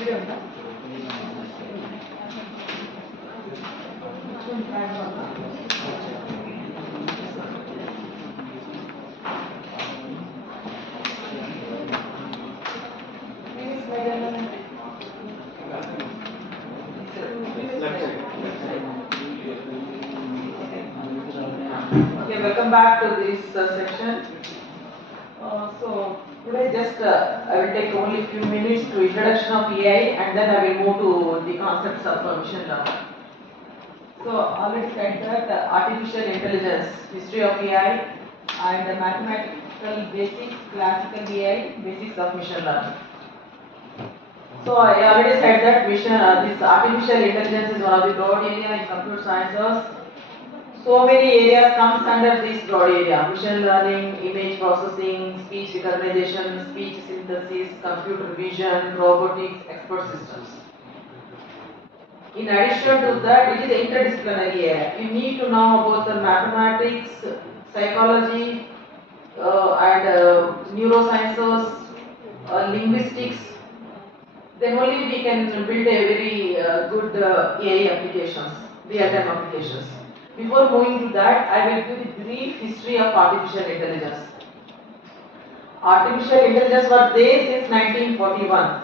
Welcome back to this section. So today I will take only a few minutes to introduction of AI, and then I will move to the concepts of machine learning. So already said that artificial intelligence, history of AI, and the mathematical basics, classical AI, basics of machine learning. So I already said that this artificial intelligence is one of the broad area in computer sciences. So many areas comes under this broad area: machine learning, image processing, speech recognition, speech synthesis, computer vision, robotics, expert systems. In addition to that, it is interdisciplinary area. You need to know about the mathematics, psychology, and neurosciences, linguistics. Then only we can build a very good AI applications, real-time applications. Before moving to that, I will give a brief history of artificial intelligence. Artificial intelligence was there since 1941.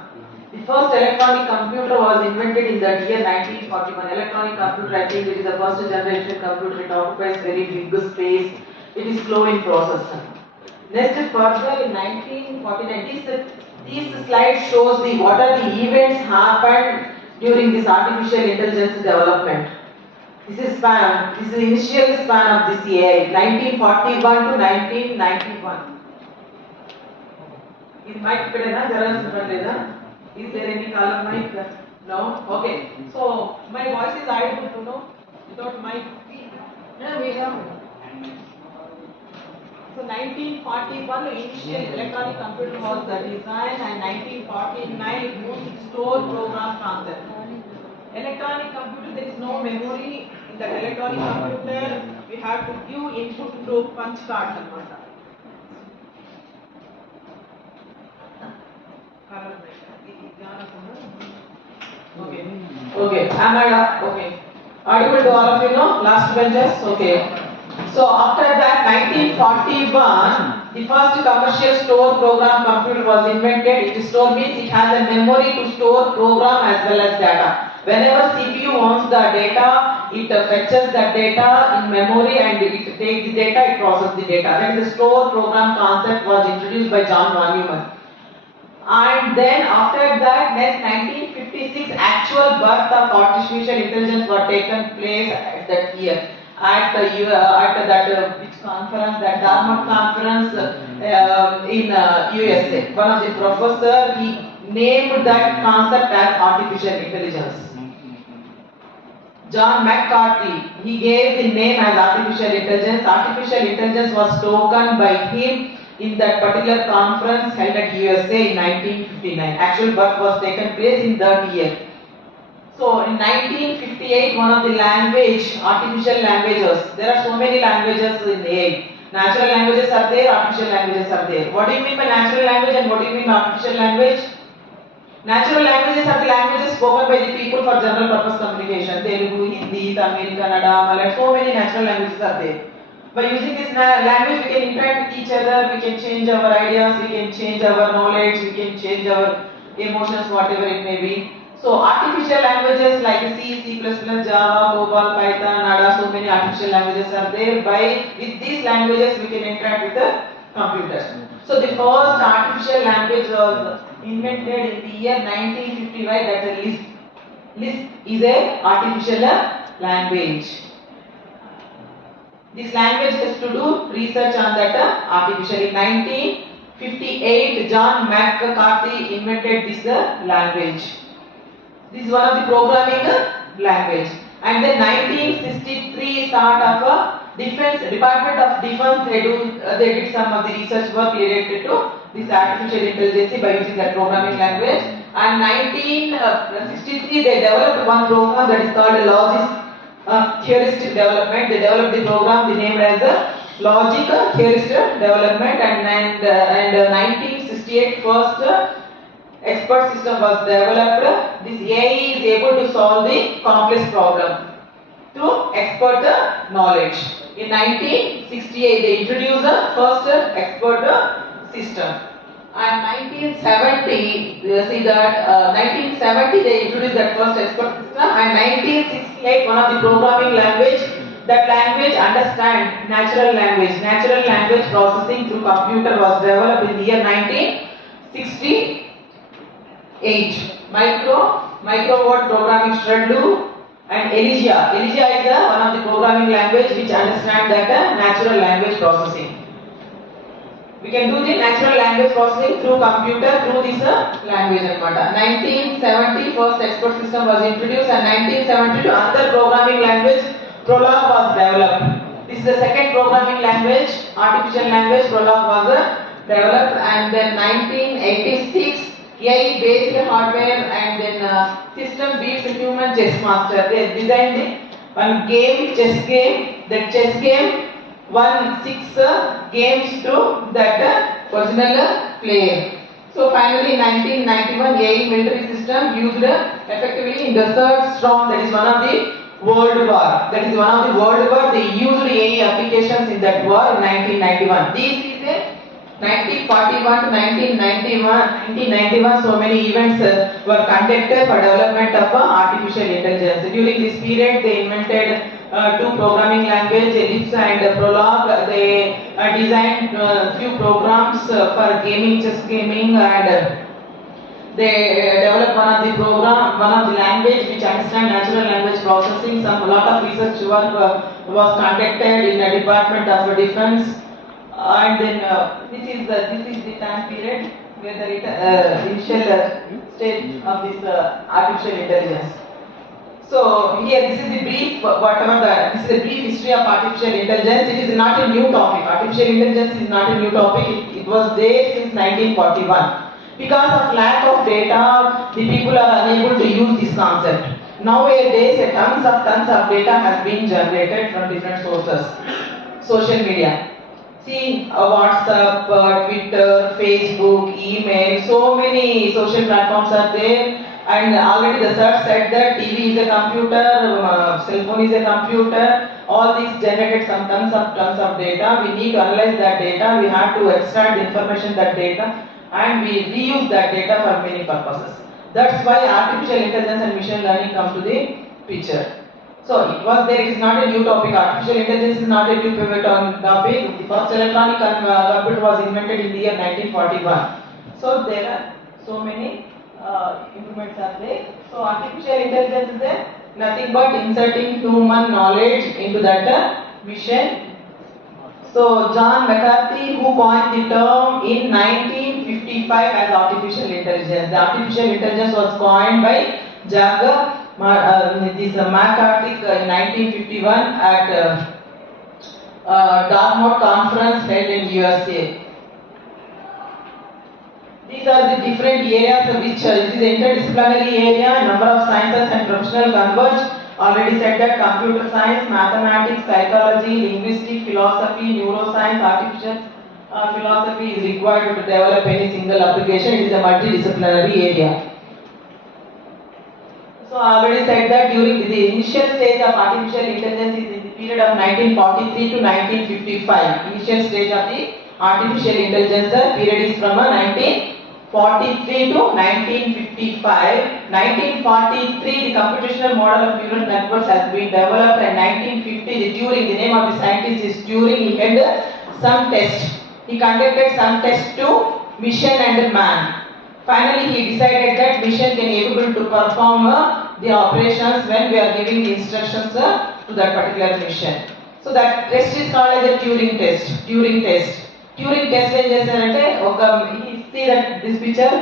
The first electronic computer was invented in the year 1941. Electronic computer, I think it is the first generation computer. It occupies very big space. It is slow in process. Next further in 1949, these slides shows what are the events happened during this artificial intelligence development. This is the initial span of this AI, 1941 to 1991. Is mic Is there any color mic? No? Okay. So my voice is audible to know without mic? No, we have. So 1941 initial electronic computer was designed, and 1949 it moved to store program concept. Electronic computer, there is no memory in that electronic computer. We have to give input to punch cards. Okay. Am I okay? Audible to all of you, no? Last benches? Okay. So after that, 1941, the first commercial store program computer was invented. It store means it has a memory to store program as well as data. Whenever CPU wants the data, it fetches that data in memory and it takes the data, it processes the data. Then the store program concept was introduced by John von Neumann. And then after that, next 1956, actual birth of artificial intelligence was taken place at that year. At that which conference, that Dartmouth conference in USA. One of the professor, he named that concept as artificial intelligence. John McCarthy, he gave the name as artificial intelligence. Artificial intelligence was spoken by him in that particular conference held at USA in 1959. Actual birth was taken place in that year. So in 1958, one of the artificial languages, there are so many languages in AI. Natural languages are there, artificial languages are there. What do you mean by natural language and what do you mean by artificial language? Natural languages are the languages spoken by the people for general purpose communication. Telugu, Hindi, Tamil, Kannada, Malayalam, so many natural languages are there. By using this language, we can interact with each other, we can change our ideas, we can change our knowledge, we can change our emotions, whatever it may be. So artificial languages like C, C++, Java, COBOL, Python, ADA, so many artificial languages are there. With these languages, we can interact with the computers. So the first artificial language was invented in the year 1955. That's a Lisp. Lisp is a artificial language. This language is to do research on that artificial. In 1958, John McCarthy invented this language. This is one of the programming language. And then 1963 start of Department of Defense, they did some of the research work related to this artificial intelligence by using that programming language. And 1963 they developed one program that is called logic heuristic development. They developed the program, they named as the logic heuristic development. And 1968 first expert system was developed. This AI is able to solve the complex problem through expert knowledge. In 1968, they introduced the first expert system. And 1970, you see that 1970 they introduced that first expert system, and 1968 one of the programming language. That language understand natural language. Natural language processing through computer was developed in the year 1968. Micro-word programming Stradlu and Elysia. Elysia is one of the programming language which understand that natural language processing. We can do the natural language processing through computer through this language. 1970 first expert system was introduced, and 1972 another programming language Prolog was developed. This is the second programming language, artificial language. Prolog was developed, and then 1986 AI based hardware, and then system beats human chess master. They designed one game, chess game. That chess game won 6 games to that original player. So finally, in 1991, AI military system used effectively in the third storm. That is one of the World War. That is one of the World War. They used AI applications in that war in 1991. This is a 1941 to 1991, so many events were conducted for development of artificial intelligence. During this period, they invented 2 programming languages, Ellipse and Prolog. They designed few programs for gaming, chess gaming, and they developed one of the language which understand natural language processing. A lot of research work was conducted in the Department of Defense. And then this is the time period where the initial stage of this artificial intelligence. So here this is the brief this is the brief history of artificial intelligence. It is not a new topic. Artificial intelligence is not a new topic. It was there since 1941. Because of lack of data, the people are unable to use this concept. Nowadays, tons of data has been generated from different sources. Social media. See, WhatsApp, Twitter, Facebook, email, so many social platforms are there, and already the search said that TV is a computer, cell phone is a computer. All these generated some tons of data. We need to analyze that data. We have to extract the information that data, and we reuse that data for many purposes. That's why artificial intelligence and machine learning come to the picture. So it was there. It is not a new topic. Artificial intelligence is not a new topic. The first electronic computer was invented in the year 1941. So there are so many improvements are there. So artificial intelligence is nothing but inserting human knowledge into that machine. So John McCarthy, who coined the term in 1955 as artificial intelligence. The artificial intelligence was coined by McCarthy in 1951 at Dartmouth conference held in USA. These are the different areas which it is interdisciplinary area. Number of sciences and professional converge. Already said that computer science, mathematics, psychology, linguistics, philosophy, neuroscience, artificial philosophy is required to develop any single application. It is a multidisciplinary area. So I already said that during the initial stage of artificial intelligence is in the period of 1943 to 1955. Initial stage of the artificial intelligence period is from 1943 to 1955. 1943, the computational model of neural networks has been developed, and 1950, the name of the scientist is Turing. He had some test. He conducted some test to machine and man. Finally, he decided that machine can be able to perform the operations when we are giving the instructions to that particular machine. So that test is called as a Turing test. Turing test ఏం చేశారంటే see that this picture,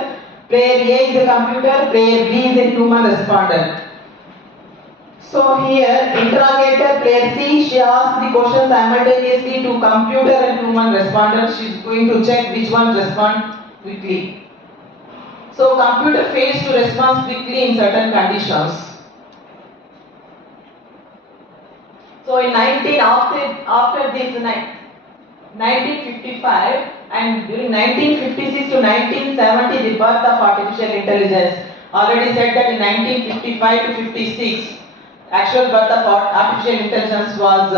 player A is a computer, player B is a human responder. So here, interrogator player C, she asks the question simultaneously to computer and human responder. She is going to check which one responds quickly. So computer fails to respond quickly in certain conditions. So in after this 1955, and during 1956 to 1970, the birth of artificial intelligence. Already said that in 1955 to 56, actual birth of artificial intelligence was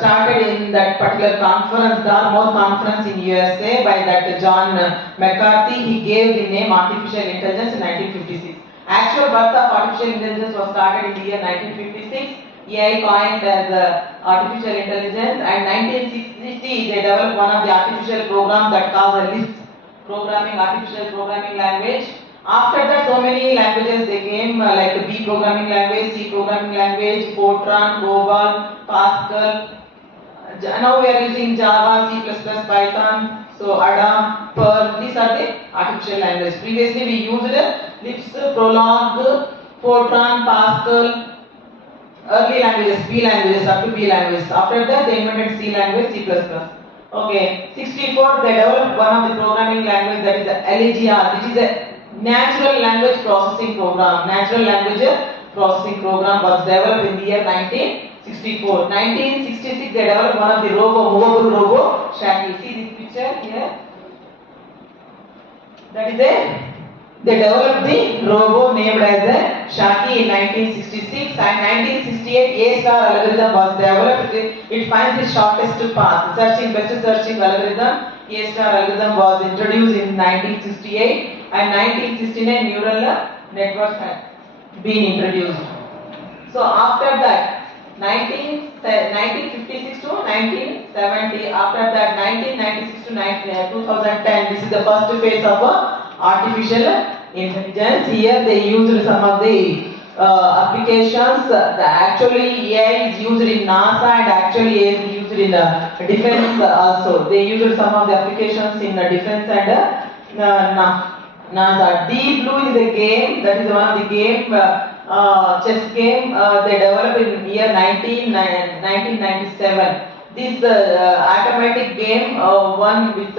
started in that particular conference, Dartmouth conference in USA by that John McCarthy. He gave the name artificial intelligence in 1956. Actual birth of artificial intelligence was started in the year 1956. AI coined as artificial intelligence, and 1960 they developed one of the artificial program that called the Lisp programming, artificial programming language. After that, so many languages they came like B programming language, C programming language, Fortran, COBOL, Pascal. Now we are using Java, C++, Python, so Ada, Perl. These are the artificial languages. Previously we used Lisp, Prolog, Fortran, Pascal. Early languages, B languages, up to B languages. After that, they invented C language, C++. Okay, 64, they developed one of the programming language, that is LAGR. This is a natural language processing program. Natural language processing program was developed in the year 1964. 1966, they developed one of the movable robo, Shaggy. See this picture here? That is they developed the robo named as a Shaki in 1966, and 1968 A-star algorithm was developed. It finds the shortest path. Best searching algorithm. A-star algorithm was introduced in 1968, and 1969 neural networks had been introduced. So after that, 1956 to 1970, after that 1996 to 2010, this is the first phase of artificial intelligence. Here they used some of the applications. Actually AI is used in NASA, and actually AI is used in defense also. They used some of the applications in defense and NASA. Deep Blue is a game, that is one of the game, chess game they developed in year 1997. This automatic game won with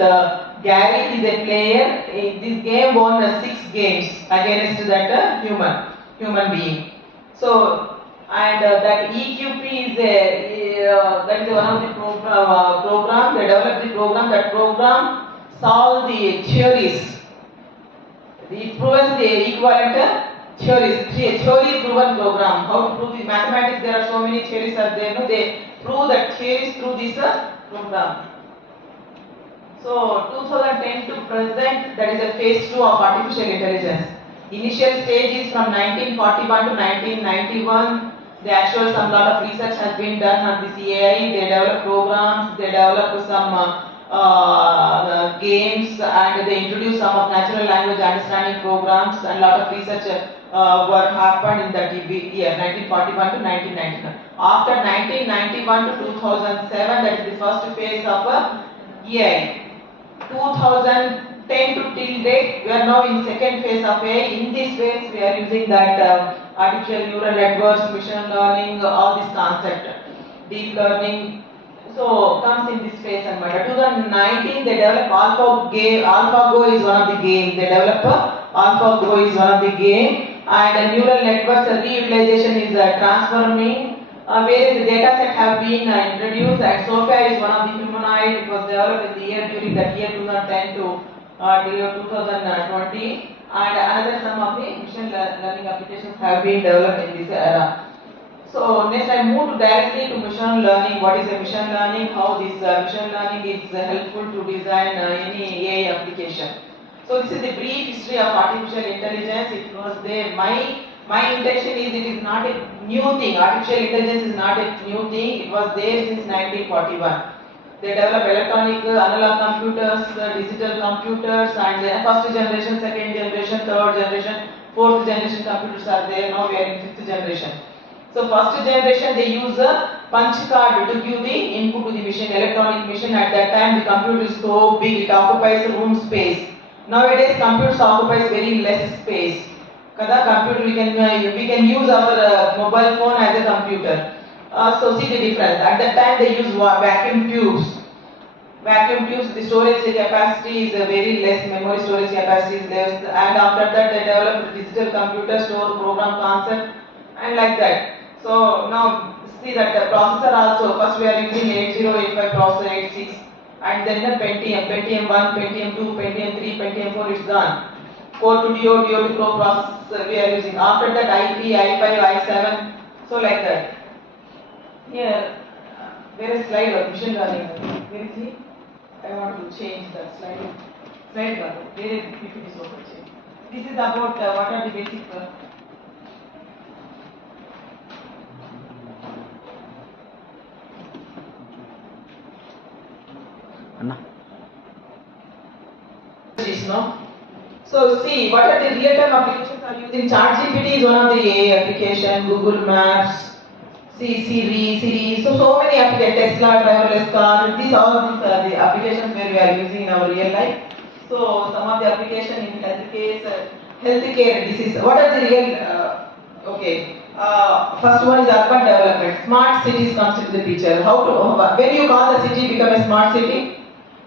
Gary is a player. This game won 6 games against that human being. So, and that EQP is that is one of the program. They developed the program. That program solve the theories. It proves the equivalent theories. Theory proven program. How to prove the mathematics? There are so many theories are there. No, they prove that theories through this program. So 2010 to present, that is a phase 2 of artificial intelligence. Initial stage is from 1941 to 1991. The actual some lot of research has been done on this AI. They develop programs. They develop some games, and they introduce some of natural language understanding programs, and lot of research what happened in that year 1941 to 1991. After 1991 to 2007, that is the first phase of AI. 2010 to till date, we are now in second phase of AI. In this phase, we are using that artificial neural networks, machine learning, all this concept, deep learning. So comes in this phase and matter. 2019, they develop AlphaGo is one of the game. They develop AlphaGo is one of the game, and neural networks reutilization is transforming. Various data sets have been introduced, and Sophia is one of the humanoid. It was developed in the year during that year 2010 to 2020, and another some of the machine learning applications have been developed in this era. So next I move directly to machine learning. What is a machine learning? How this machine learning is helpful to design any AI application. So this is the brief history of artificial intelligence. It was there. My intention is it is not a new thing. Artificial intelligence is not a new thing. It was there since 1941. They developed electronic analog computers, digital computers, and first generation, second generation, third generation, fourth generation computers are there. Now we are in fifth generation. So first generation they use a punch card to give the input to the machine, electronic machine. At that time the computer is so big, it occupies room space. Nowadays computers occupies very less space. Kada computer we can use our mobile phone as a computer. So see the difference. At that time they use vacuum tubes. Vacuum tubes, the storage capacity is very less, memory storage capacity is less, and after that they developed digital computer store program concept and like that. So now See that the processor also, first we are using 8085 processor 86, and then the Pentium 1, Pentium 2, Pentium 3, Pentium 4 is done. Core to DO, DO to Pro processor we are using. After that i3, i5, i7, so like that. Here, where is slide of machine learning? Where is he? I want to change that slide. Slide one. Where is PPT is open? This is about what are the basic. Anna. No? So see, what are the real-time applications are using? ChatGPT is one of the AI application, Google Maps, Siri. So many applications, Tesla, driverless car. These all these are the applications where we are using in our real life. So some of the application in healthcare. This is what are the real? Okay. First one is urban development. Smart cities comes into the picture. When you call the city become a smart city?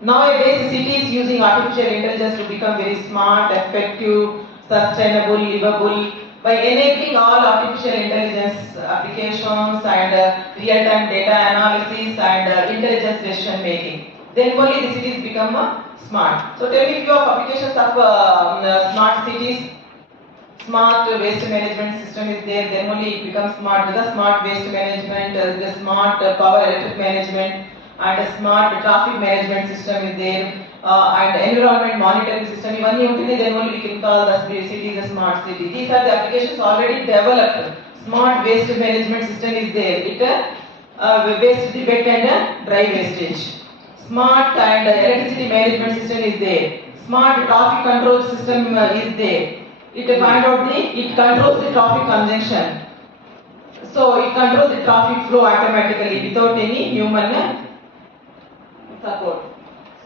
Nowadays, cities using artificial intelligence to become very smart, effective, sustainable, livable by enabling all artificial intelligence applications and real-time data analysis and intelligence decision making. Then only the cities become smart. So tell me few of applications of smart cities. Smart waste management system is there, then only it becomes smart. With the smart waste management, the smart power electric management, and a smart traffic management system is there, and environment monitoring system. Then only we can call the city the smart city. These are the applications already developed. Smart waste management system is there. It waste the wet and dry wastage. Smart and electricity management system is there. Smart traffic control system is there. It controls the traffic congestion. So it controls the traffic flow automatically without any human support.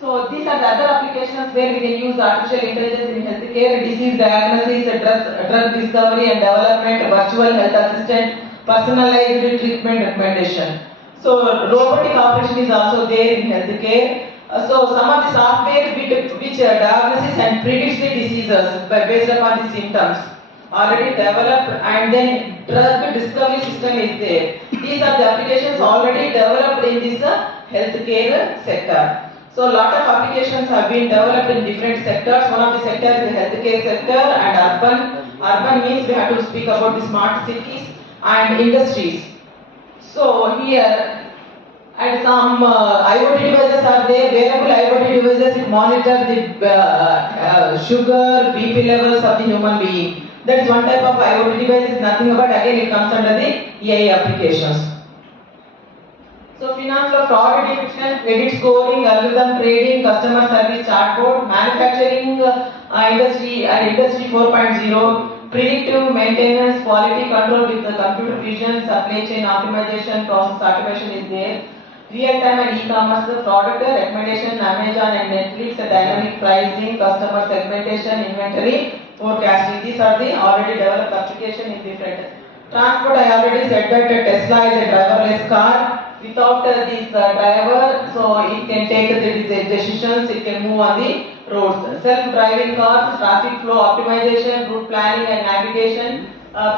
So these are the other applications where we can use artificial intelligence in healthcare, disease diagnosis, drug discovery and development, virtual health assistant, personalized treatment recommendation. So robotic operation is also there in healthcare. So some of the software which diagnoses and predicts the diseases based upon the symptoms already developed, and then drug discovery system is there. These are the applications already developed in this healthcare sector. So a lot of applications have been developed in different sectors. One of the sectors is the healthcare sector and urban. Urban means we have to speak about the smart cities and industries. So here, and some IoT devices are there. Wearable IoT devices it monitor the sugar, BP levels of the human being. That is one type of IoT device. Is nothing but again it comes under the AI applications. So finance of fraud detection, credit scoring, algorithm trading, customer service chatbot, manufacturing industry and industry 4.0, predictive maintenance, quality control with the computer vision, supply chain optimization, process automation is there. Real-time and e-commerce, the product recommendation, Amazon and Netflix, dynamic pricing, customer segmentation, inventory forecasting. These are the already developed application in different. Transport, I already said that Tesla is a driverless car. Without this driver, so it can take the decisions, it can move on the roads. Self-driving cars, traffic flow optimization, route planning and navigation,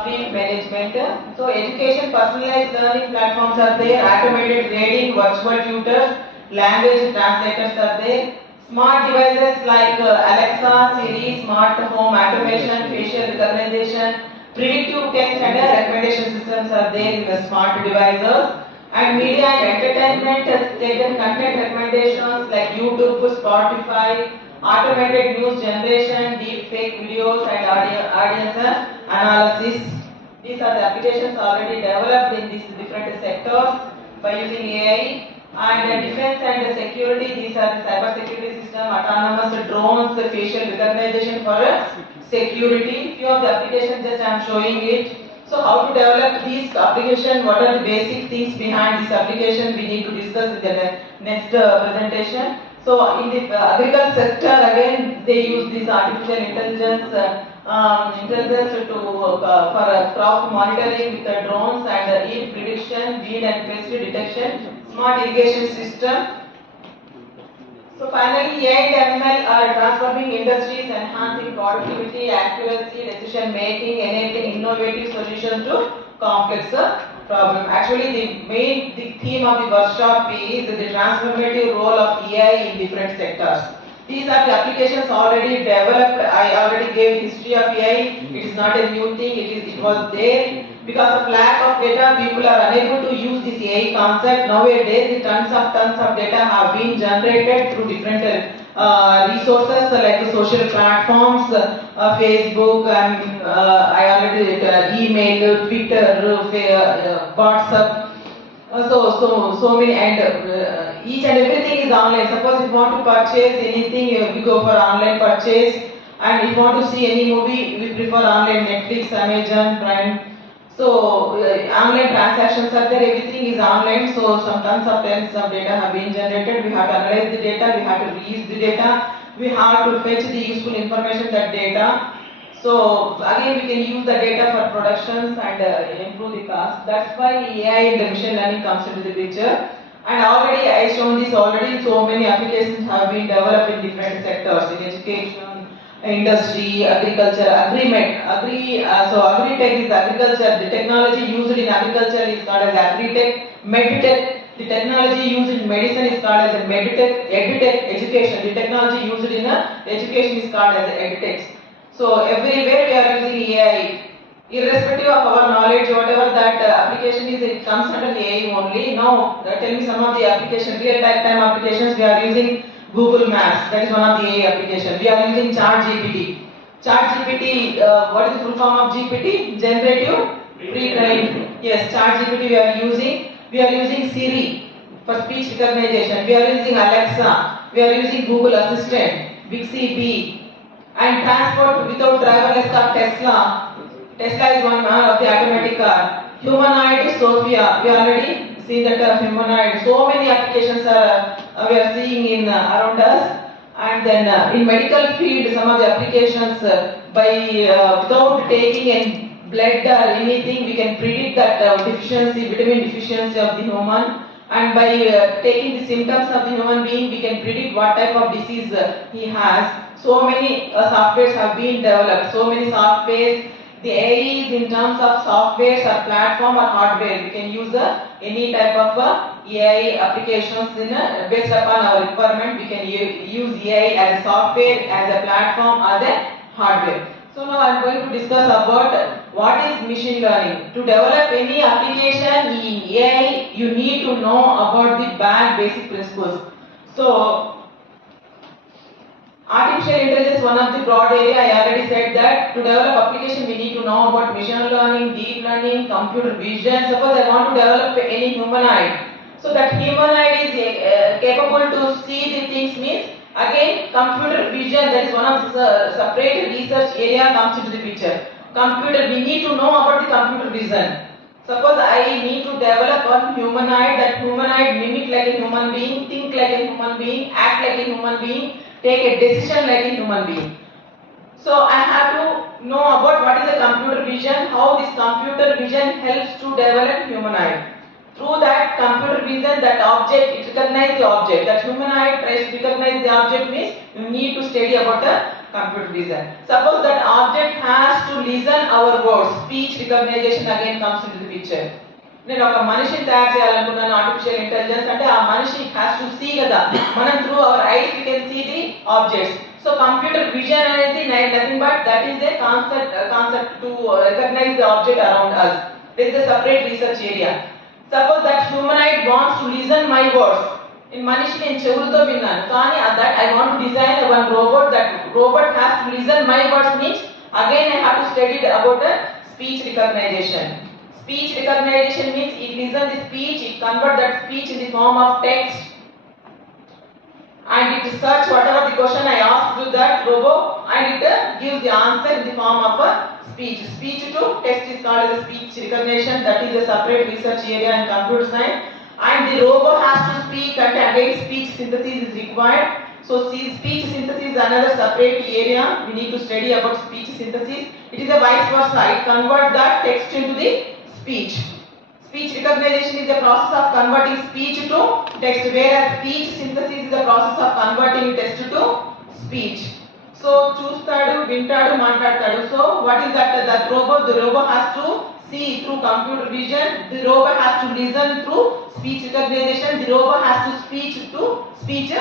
fleet management. So education, personalized learning platforms are there, automated grading, virtual tutors, language translators are there. Smart devices like Alexa, Siri, smart home automation, facial recognition, predictive text and recommendation systems are there in the smart devices. And media and entertainment has taken content recommendations like YouTube, Spotify, automated news generation, deep fake videos and audience analysis. These are the applications already developed in these different sectors by using AI. And defense and security, these are the cyber security system, autonomous drones, facial recognition for security. Few of the applications just I am showing it. So how to develop these application, what are the basic things behind this application we need to discuss in the next presentation. So in the agriculture sector again they use this artificial intelligence for crop monitoring with the drones and yield prediction, weed and pest detection, smart irrigation system. So finally, AI and ML are transforming industries, enhancing productivity, accuracy, decision making, enabling innovative solutions to complex problem. Actually, the theme of the workshop is the transformative role of AI in different sectors. These are the applications already developed. I already gave history of AI. It is not a new thing. It was there. Because of lack of data, people are unable to use this AI concept. Nowadays, the tons of data have been generated through different resources like social platforms, Facebook, and I already email, Twitter, WhatsApp. So many, and each and everything is online. Suppose if you want to purchase anything, we go for online purchase. And if you want to see any movie, we prefer online Netflix, Amazon, Prime. So online transactions are there, everything is online. So some tons of data have been generated. We have to analyze the data, we have to reuse the data, we have to fetch the useful information that data. So again, we can use the data for productions and improve the cost. That's why AI and the machine learning comes into the picture. And already I shown this already. So many applications have been developed in different sectors, in education, industry, agriculture, so agri-tech is agriculture. The technology used in agriculture is called as agri-tech. Medtech, the technology used in medicine is called as a medtech. Edtech, education, the technology used in education is called as edtech. So everywhere we are using AI. Irrespective of our knowledge, whatever that application is, it comes under AI only. Now, tell me some of the applications, real-time applications we are using. Google Maps, that is one of the AI applications. We are using ChatGPT. ChatGPT, what is the full form of GPT? Generative pre-trained. Yes, ChatGPT we are using. We are using Siri for speech recognition. We are using Alexa. We are using Google Assistant, Bixby Bee, and transport without driverless car Tesla. Tesla is one of the automatic car. Humanoid Sophia, we already seen that humanoid. So many applications are we are seeing in around us. And then in medical field, some of the applications without taking any blood or anything, we can predict that deficiency, vitamin deficiency of the human. And by taking the symptoms of the human being, we can predict what type of disease he has. So many softwares have been developed. So many softwares. The AI is in terms of softwares or platform or hardware. We can use any type of AI applications based upon our requirement. We can use AI as a software, as a platform, as a hardware. So now I am going to discuss about what is machine learning. To develop any application in AI, you need to know about the basic principles. So artificial intelligence is one of the broad area. I already said that to develop application we need to know about machine learning, deep learning, computer vision. Suppose I want to develop any humanoid. So that humanoid is capable to see the things means again computer vision, that is one of the separate research area comes into the picture. Computer, we need to know about the computer vision. Suppose I need to develop a humanoid, that humanoid mimic like a human being, think like a human being, act like a human being, take a decision like a human being. So I have to know about what is the computer vision, how this computer vision helps to develop humanoid. Through that computer vision, that object, it recognizes the object. That humanoid tries to recognize the object means you need to study about the computer vision. Suppose that object has to listen our words, speech recognition again comes into the picture. నేను ఒక మనిషిని తయారు చేయాలనుకున్నాను artificial intelligence అంటే ఆ మనిషి has to see కదా మనం through our eyes we can see the objects so computer vision అనేది nothing but that is a concept to recognise the object around us. This is a separate research area. Suppose that humanoid wants to listen my words. In మనిషి నేను చెవులతో విన్నాను కానీ that I want to design one robot, that robot has to listen my words means again I have to study about the speech recognition. Speech recognition means it listens the speech, it converts that speech in the form of text and it search whatever the question I asked to that robot and it gives the answer in the form of a speech. Speech to text is called as speech recognition. That is a separate research area in computer science. And the robot has to speak and again speech synthesis is required. So speech synthesis is another separate area. We need to study about speech synthesis. It is a vice versa. It converts that text into the speech. Speech recognition is the process of converting speech to text, whereas speech synthesis is the process of converting text to speech. So చూస్తాడు వింటాడు మాట్లాడతాడు. So what is that robot? The robot has to see through computer vision, the robot has to listen through speech recognition, the robot has to speech to speech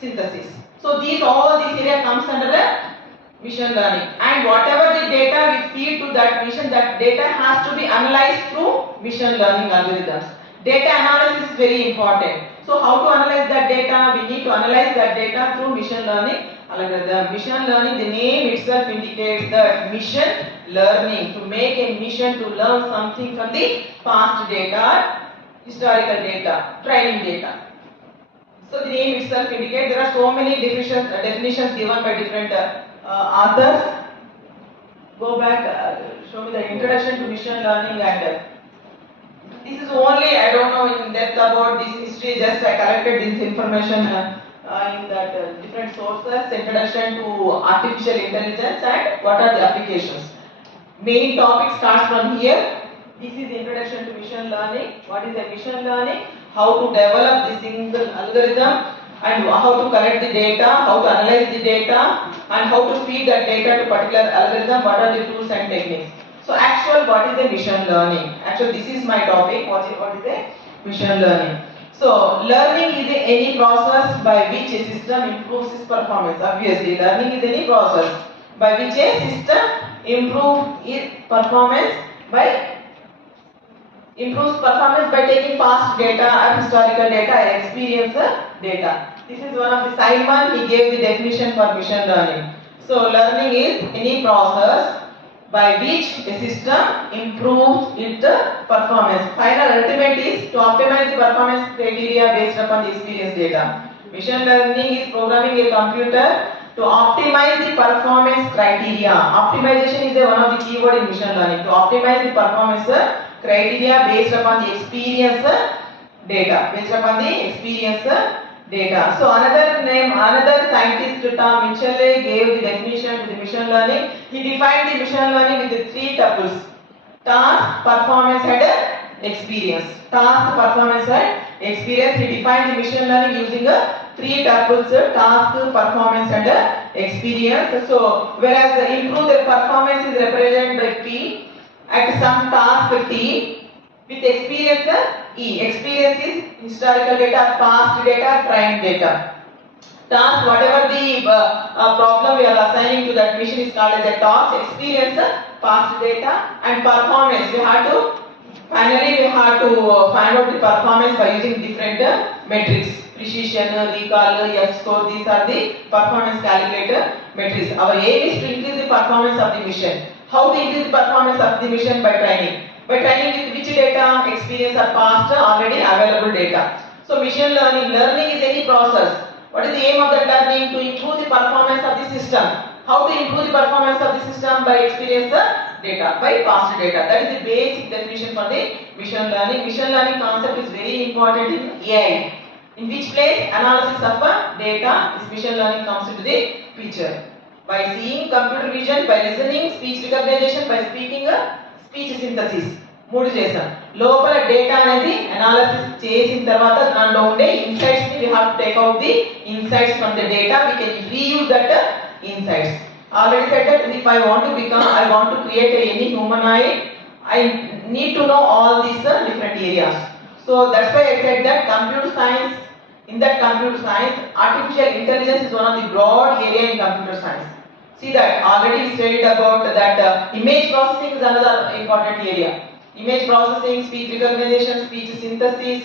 synthesis. So all these area comes under a machine learning, and whatever the data we feed to that machine, that data has to be analyzed through machine learning algorithms. Data analysis is very important. So how to analyze that data? We need to analyze that data through machine learning algorithm. Machine learning, the name itself indicates that machine learning, to make a machine to learn something from the past data, historical data, training data. So the name itself indicates there are so many definitions given by different authors. Go back, show me the introduction to machine learning, and this is only, I don't know in depth about this history, just I collected this information in that different sources, introduction to artificial intelligence and what are the applications. Main topic starts from here. This is the introduction to machine learning. What is a machine learning? How to develop the single algorithm, and how to collect the data, how to analyze the data, and how to feed that data to particular algorithm, what are the tools and techniques. So what is the machine learning? Actually, this is my topic. What is the machine learning? So learning is any process by which a system improves its performance. Obviously, learning is any process by which a system improves performance by taking past data or historical data or experience data. This is one of the Simon, he gave the definition for machine learning. So learning is any process by which a system improves its performance. Final ultimate is to optimize the performance criteria based upon the experience data. Machine learning is programming a computer to optimize the performance criteria. Optimization is one of the keyword in machine learning. To optimize the performance criteria based upon the experience data. So another scientist, Tom Mitchell, gave the definition to the machine learning. He defined the machine learning with the three tuples: task, performance, and experience. Task, performance, and experience. He defined the machine learning using three tuples: task, performance, and experience. So whereas the improved performance is represented by P at some task T, with experience E. Experience is historical data, past data, trained data. Task, whatever the problem we are assigning to that machine is called as a task. Experience, past data, and performance. We have to find out the performance by using different metrics. Precision, recall, F-score. These are the performance calculator metrics. Our aim is to increase the performance of the machine. How to increase the performance of the machine? By training. By training with which data? Experience or past already available data. So machine learning is any process. What is the aim of that learning? To improve the performance of the system. How to improve the performance of the system? By experience data, by past data. That is the basic definition for the machine learning. Machine learning concept is very important in AI. In which place? Analysis of data. This machine learning comes into the picture. By seeing, computer vision, by listening, speech recognition, by speaking, speech synthesis. మూడు చేసాం. లోపల data అనేది analysis చేసిన తర్వాత దానిలో ఉండే insights ని we have to take out the insights from the data. We can reuse that insights. Already said that if I want to create any humanoid, I need to know all these different areas. So that's why I said that computer science, artificial intelligence is one of the broad area in computer science. See that already studied about that image processing is another important area. Image processing, speech recognition, speech synthesis,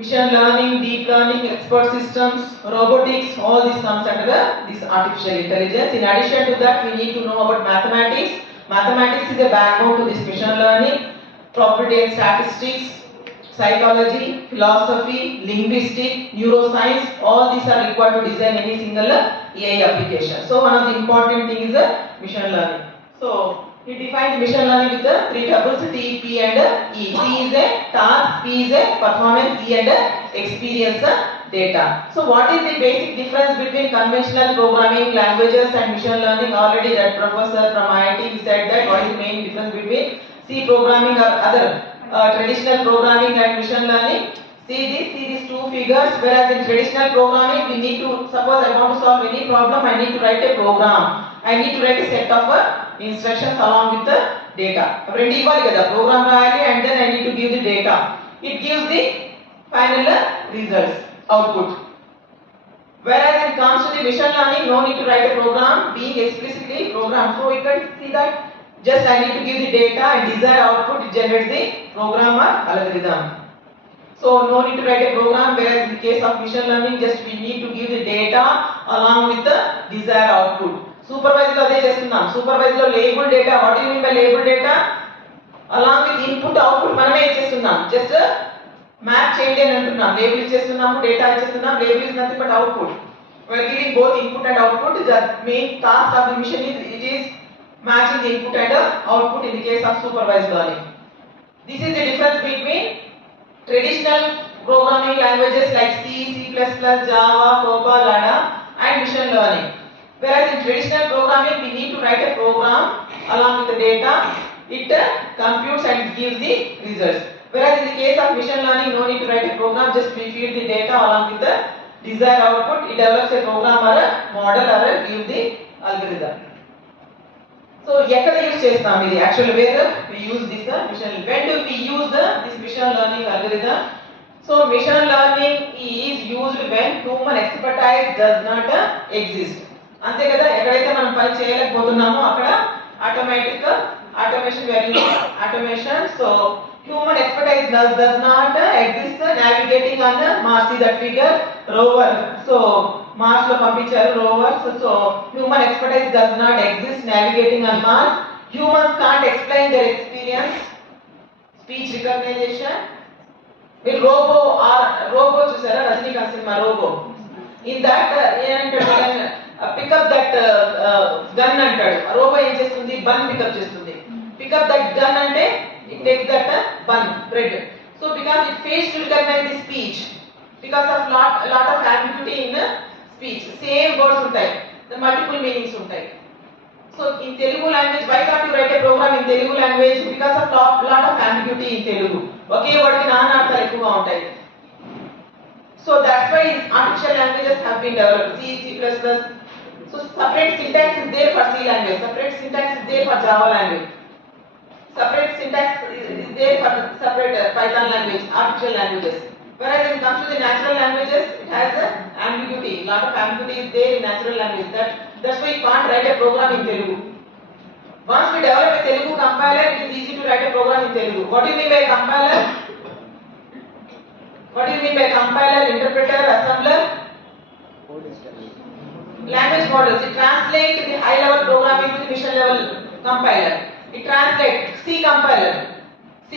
machine learning, deep learning, expert systems, robotics, all this comes under this artificial intelligence. In addition to that, we need to know about mathematics. Mathematics is a backbone to this machine learning. Probability and statistics, psychology, philosophy, linguistics, neuroscience, all these are required to design any single AI application. So one of the important things is machine learning. So he defined machine learning with the three tuples T, P, and E. P is a task, P is a performance, E and experience data. So what is the basic difference between conventional programming languages and machine learning? Already that professor from IIT said that what is the main difference between C programming or other traditional programming and machine learning. See these two figures. Whereas in traditional programming, we need to, suppose I want to solve any problem, I need to write a program. I need to write a set of instructions along with the data. రెండు ఇవ్వాలి కదా, programme రాయాలి and then I need to give the data. It gives the final results, output. Whereas when it comes to the machine learning, no need to write a program, being explicitly programmed. So you can see that just I need to give the data and desired output, it generates the program or algorithm. So no need to write a program, whereas in the case of machine learning, just we need to give the data along with the desired output. Supervised lo ade chestunam. Supervised lo label data. What do you mean by label data? Along with input output maname ichestunam. Just map change అని అంటున్నాం. Label ఇచ్చేస్తున్నాము, data ఇచ్చేస్తున్నాం. Label is nothing but output. We are giving both input and output. The main task of the machine is matching the input and output in the case of supervised learning. This is the difference between traditional programming languages like C, C++, Java, COBOL, Ada and machine learning. Whereas in traditional programming, we need to write a program along with the data. It computes and it gives the results. Whereas in the case of machine learning, no need to write a program, just we feed the data along with the desired output. It develops a program or a model or a give the algorithm. So, ekkada use chestam idi? Actually, where we use this machine. When do we use this machine learning algorithm? So, machine learning is used when human expertise does not exist. అంతే కదా, ఎక్కడైతే మనం పని చేయలేకపోతున్నామో అక్కడ automation we are using automation. So human expertise does not exist. Navigating on Mars, see that figure, rover. So Mars lo పంపించారు rover. So human expertise does not exist navigating on Mars. Humans can't explain their experience. Speech recognition. With robo చూసారా Rajinikanth cinema robo. In that pick up that gun అంటాడు. Robo ఏం చేస్తుంది? Bun pickup చేస్తుంది. Pick up that gun అంటే it takes that bun bread. So because it fails to recognize the speech, because of lot of ambiguity in speech, same words ఉంటాయి, the multiple meanings ఉంటాయి. So in Telugu language, why can't you write a program in Telugu language? Because of lot of ambiguity in Telugu. Okay word కి నానా అర్థాలు ఎక్కువగా ఉంటాయి. So that's why artificial languages have been developed. C, C++. So separate syntax is there for C language. Separate syntax is there for Java language. Separate syntax is there for separate Python language, artificial languages. Whereas when it comes to the natural languages, it has ambiguity. Lot of ambiguity is there in natural language. That's why you can't write a program in Telugu. Once we develop a Telugu compiler, it is easy to write a program in Telugu. What do you mean by compiler? What do you mean by compiler, interpreter, assembler? Language models. It translates the high level programming to the mission level compiler. It translates C compiler. C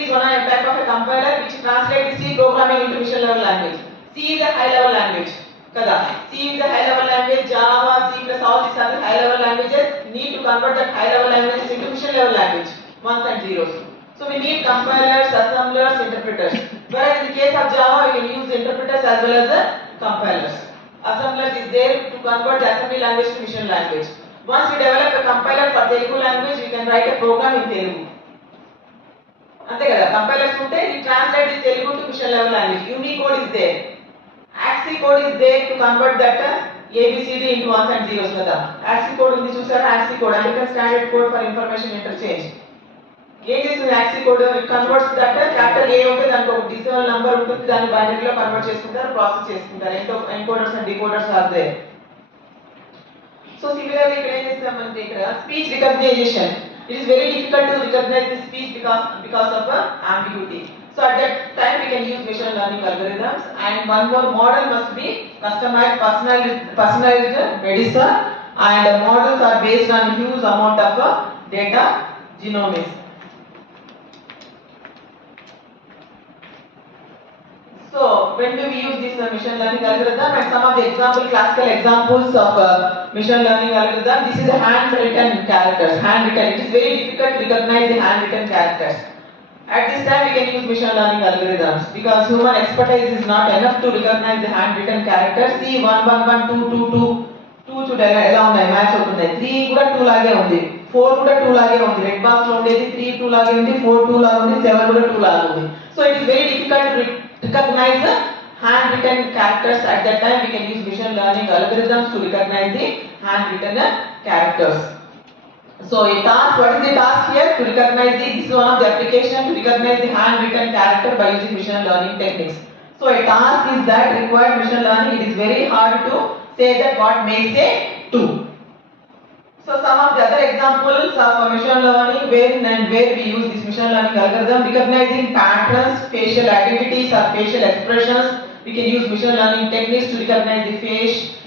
is one type of a compiler which translates the C programming into mission level language. C is a high level language. Kada. C is a high level language. Java, C++, all these are the high level languages. Need to convert that high level languages into mission level language. Ones and zeros. So we need compilers, assemblers, interpreters. Whereas in the case of Java, we can use interpreters as well as the compilers. Assembler is there to convert the assembly language to mission language. Once we develop a compiler for Telugu language, we can write a program in Telugu. Ante kada, compilers unte we translate the Telugu to mission level language. Unicode is there. ASCII code is there to convert that ABCD into ones and zeros kada. ASCII code undi chusara, ASCII code, American Standard Code for Information Interchange. ఏం చేస్తుంది ASCII code? It converts that capital A ఉంటే దానికి ఒక decimal number ఉంటుంది, దాన్ని బైనరీలో convert చేసుకుంటారు, process చేసుకుంటారు. Encoders and decoders are there. So similarly ఇక్కడ ఏం చేస్తామంటే ఇక్కడ speech recognition. It is very difficult to recognise the speech because of ambiguity. So at that time we can use machine learning algorithms, and one more model must be customized, personalized medicine, and models are based on huge amount of data genomics. So when do we use this machine learning algorithm, and some of the classical examples of machine learning algorithm? This is a handwritten characters. Handwritten. It is very difficult to recognize the handwritten characters. At this time we can use machine learning algorithms because human expertise is not enough to recognize the handwritten characters. See 1 1 1 2 2 2 2 చూడండి ఎలా ఉన్నాయి, match అవుతున్నాయి. 3 కూడా 2 లాగే ఉంది, 4 కూడా 2 లాగే ఉంది. రెడ్ బాక్స్ లో ఉండేది 3 2 లాగే ఉంది, 4 2 లాగా ఉంది, 7 కూడా 2 లాగా ఉంది. So it is very difficult to recognize the handwritten characters. At that time we can use machine learning algorithms to recognize the handwritten characters. So a task, what is the task here? To recognize this is one of the application to recognize the handwritten character by using machine learning techniques. So a task is that required machine learning. It is very hard to say that what makes a 2. So some of the other examples of machine learning where we use this machine learning algorithm, recognizing patterns, facial identities or facial expressions. We can use machine learning techniques to recognize the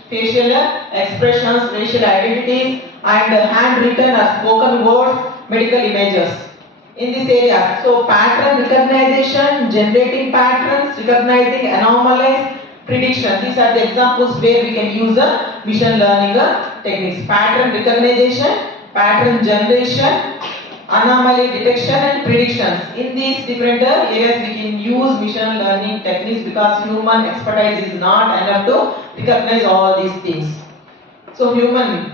facial expressions, facial identities and handwritten or spoken words, medical images in this area. So pattern recognition, generating patterns, recognizing anomalies, prediction. These are the examples where we can use machine learning techniques. Pattern recognition, pattern generation, anomaly detection and predictions. In these different areas we can use machine learning techniques because human expertise is not enough to recognize all these things. So human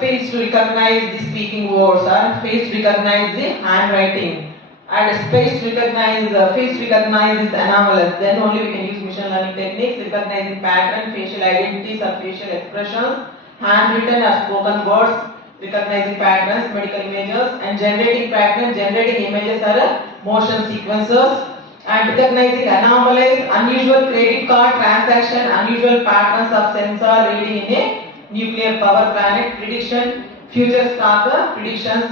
fails to recognize the speaking words or fails to recognize the handwriting and fails to recognize this anomalous. Then only we can use machine learning techniques, recognizing pattern, facial identities or facial expressions, handwritten or spoken words, recognizing patterns, medical images, and generating patterns, generating images or motion sequences, and recognizing anomalies, unusual credit card transaction, unusual patterns of sensor reading in a nuclear power plant, prediction, future stock predictions.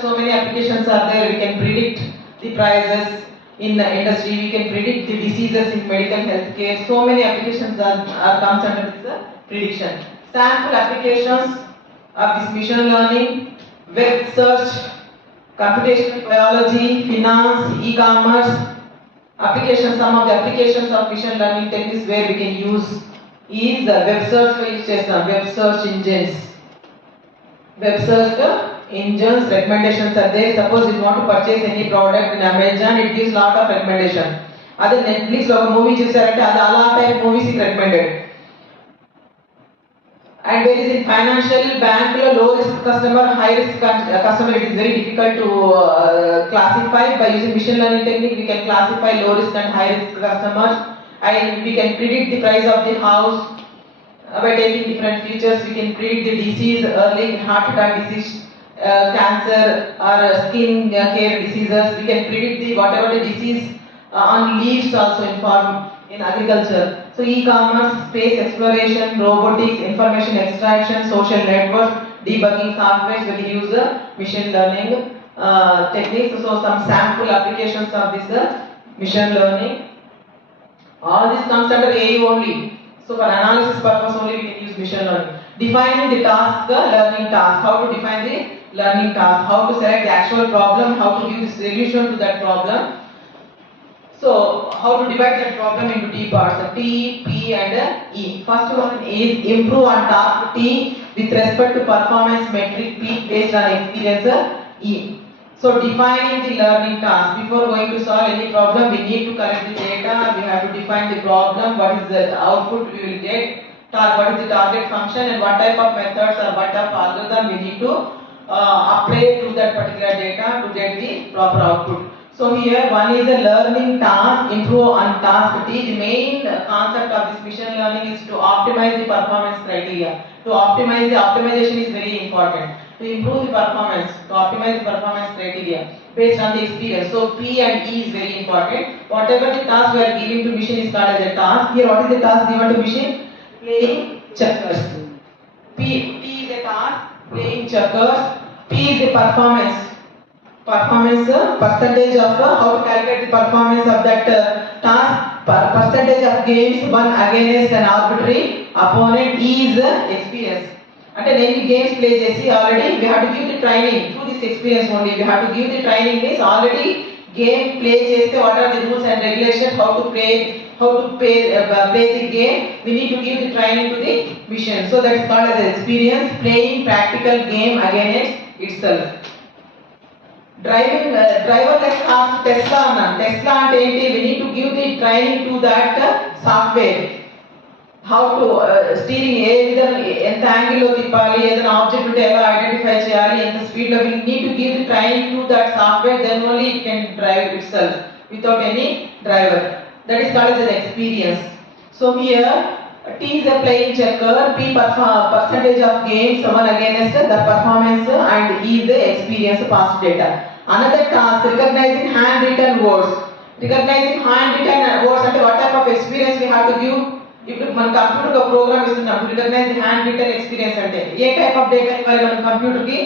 So many applications are there. We can predict the prices in the industry. We can predict the diseases in medical healthcare. So many applications are comes under this prediction. Sample applications of this machine learning, web search, computational biology, finance, e-commerce applications. Some of the applications of machine learning techniques where we can use is the web search web search engines. Web search engines recommendations are there. Suppose you want to purchase any product in Amazon, it gives lot of recommendation. Other Netflix or movie చూసారంటే అది అలా type movies is recommended. And there is in financial bank low risk customer, high risk customer. It is very difficult to classify. By using machine learning technique, we can classify low risk and high risk customers, and we can predict the price of the house by taking different features. We can predict the disease, early heart attack disease, cancer or skin care diseases. We can predict the whatever the disease on leaves also in farm in agriculture. So e-commerce, space exploration, robotics, information extraction, social networks, debugging software. We can use the machine learning techniques. So some sample applications of this machine learning. All this comes under AI only. So for analysis purpose only we can use machine learning. Defining the task, the learning task. How to define the learning task? How to select the actual problem? How to give the solution to that problem? So how to divide that problem into T parts? T, P and E. First one is improve on task T with respect to performance metric P based on experience E. So defining the learning task. Before going to solve any problem, we need to collect the data. We have to define the problem. What is the output we will get? What is the target function and what type of methods or what type of algorithm we need to apply to that particular data to get the proper output. So here one is a learning task, improve on task T. The main concept of this machine learning is to optimize the performance criteria. To optimize, the optimization is very important. To improve the performance, to optimize the performance criteria based on the experience. So P and E is very important. Whatever the task we are giving to machine is called as a task. Here what is the task given to machine? Playing checkers. T is a task, playing checkers. P is the performance. Percentage of how to calculate the performance of that task, percentage of games won against an arbitrary opponent. E is experience. At any games play Jesse already we have to give the training through this experience only. We have to give the training means already game play cheste what are the rules and regulations, how to play the game. We need to give the training to the mission. So that is called as experience, playing practical game against itself. Driverless cars Tesla అంటే ఏంటి? We need to give the training to that software. How to steering ఏ విధంగా ఎంత angle లో తిప్పాలి, ఏదైనా object ఉంటే ఎలా identify చేయాలి, ఎంత స్పీడ్ లో. We need to give the training to that software, then only it can drive itself without any driver. That is called as an experience. So here T is a playing checker, P percentage of games one against the performance, and E is the experience past data. Another task, recognizing handwritten words. Recognizing handwritten words and what type of experience we have to give. ఇప్పుడు మన computer ఒక programme ఇస్తున్నాం recognise hand return experience అంటే ఏ type of data ఇవ్వాలి మన computer కి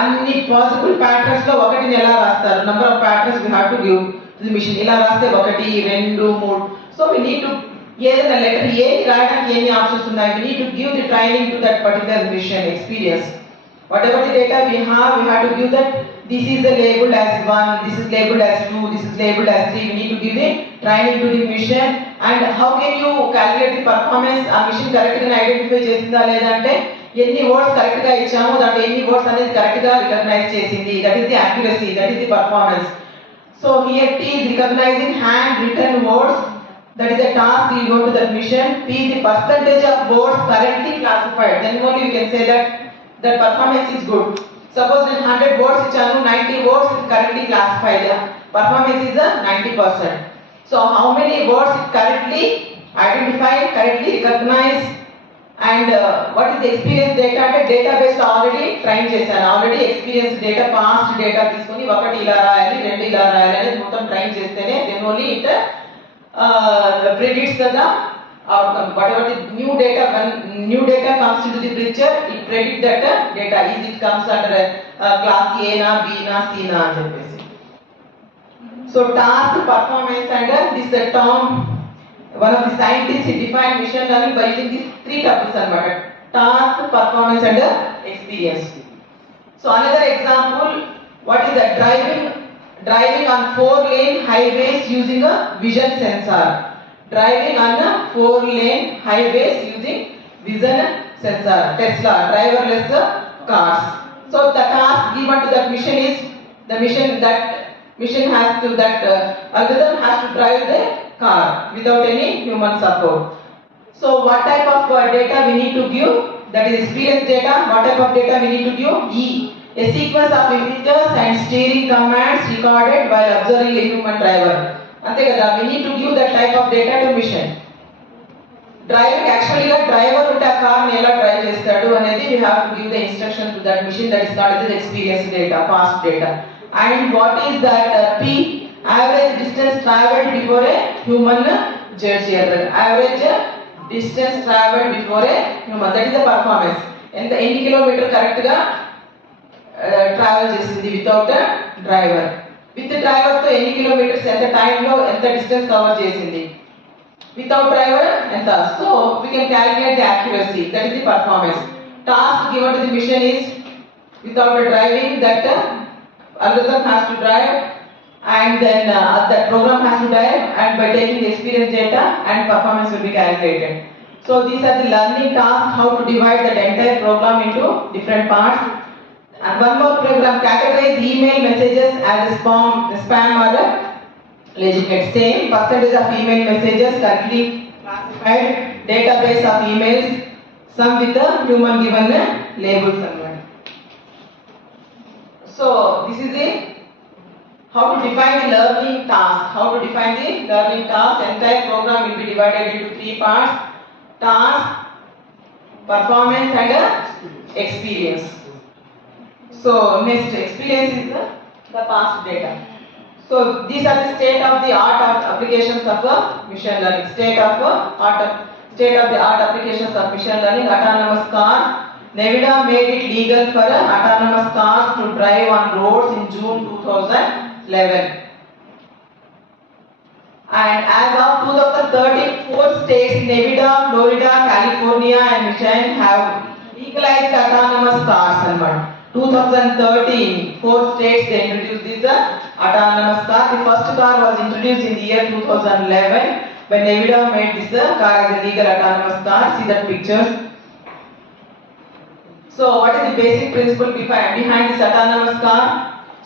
అన్ని possible patterns లో ఒకటిని ఎలా రాస్తారు number of patterns we have to give to the machine ఇలా రాస్తే 1 2 3 సో వి నీడ్ టు ఏదైనా లెటర్ ఏ రాయడానికి ఎన్ని ఆప్షన్స్ ఉన్నాయి we need to give the training to that particular machine experience whatever the data we have to give that this is the labeled as 1, this is labeled as 2, this is labeled as 3. We need to give the training to the mission. And how can you calculate the performance? A mission correct ga identify chesinda leda ante enni words correct ga ichchamu that enni words anedi correct ga recognize chesindi, that is the accuracy, that is the performance. So here T is recognizing hand written words, that is a task we go to that mission. P is the percentage of words currently classified, then only you can say that performance is good. Suppose in 100 words ichanu 90 words is currently classified, performance is 90%. So how many words it correctly identified, correctly recognized, and what is the experience data ante database already train chesanu, already experience data past data తీసుకొని ఒకటి ఇలా రాయాలి రెండు ఇలా రాయాలి అనేది మొత్తం train చేస్తేనే then only it predicts the outcome. Whatever the new data, when new data comes into the picture, it predicts that data is it comes under class A na, B na, C na అని చెప్పేసి. So task, performance, and this is the term. One of the scientists defined machine learning by using these three topics anamata: task, performance, and experience. So another example, what is that? Driving on 4-lane highways using a vision sensor. Driving on a 4-lane highways using vision sensor. Tesla driverless cars. So the task given to that mission is mission has to algorithm has to drive the car without any human support. So what type of data we need to give? That is experience data. What type of data we need to give? E, a sequence of images and steering commands recorded while observing a human driver. అంతే కదా, we need to give that type of data to mission. Driving యాక్చువల్గా driver ఉంటే ఆ కార్ని ఎలా drive చేస్తాడు అనేది we have to give the instruction to that machine, that is called the experience data, past data. And what is that P? Average distance traveled before a human judge error. Average distance traveled before a human, that is the performance. ఎన్ని kilometre correct గా travel చేసింది without driver, with driver తో ఎన్ని kilometres ఎంత time లో ఎంత distance cover చేసింది, without driver ఎంత. So we can calculate the accuracy, that is the performance. Task given to the mission is without driving, that algorithm has to drive, and then that program has to drive, and by taking the experience data and performance will be calculated. So these are the learning tasks, how to divide that entire program into different parts. And one more program, categorize email messages as spam or legitimate. Same percentage of email messages correctly classified, database of emails, some with the human given labels. So this is the how to define the learning task. How to define the learning task? Entire program will be divided into 3 parts: task, performance, and experience. So next, experience is the past data. So these are the state of the art of applications of machine learning. State of the art applications of machine learning. Autonomous cars. Nevada made it legal for autonomous cars to drive on roads in June 2011. And as of 2013, 4 states, Nevada, Florida, California, and Michigan have legalized autonomous cars. 2013, 4 states they introduced this autonomous car. The first car was introduced in the year 2011 when Nevada made this car as a legal autonomous car. See that pictures. So what is the basic principle behind this autonomous car?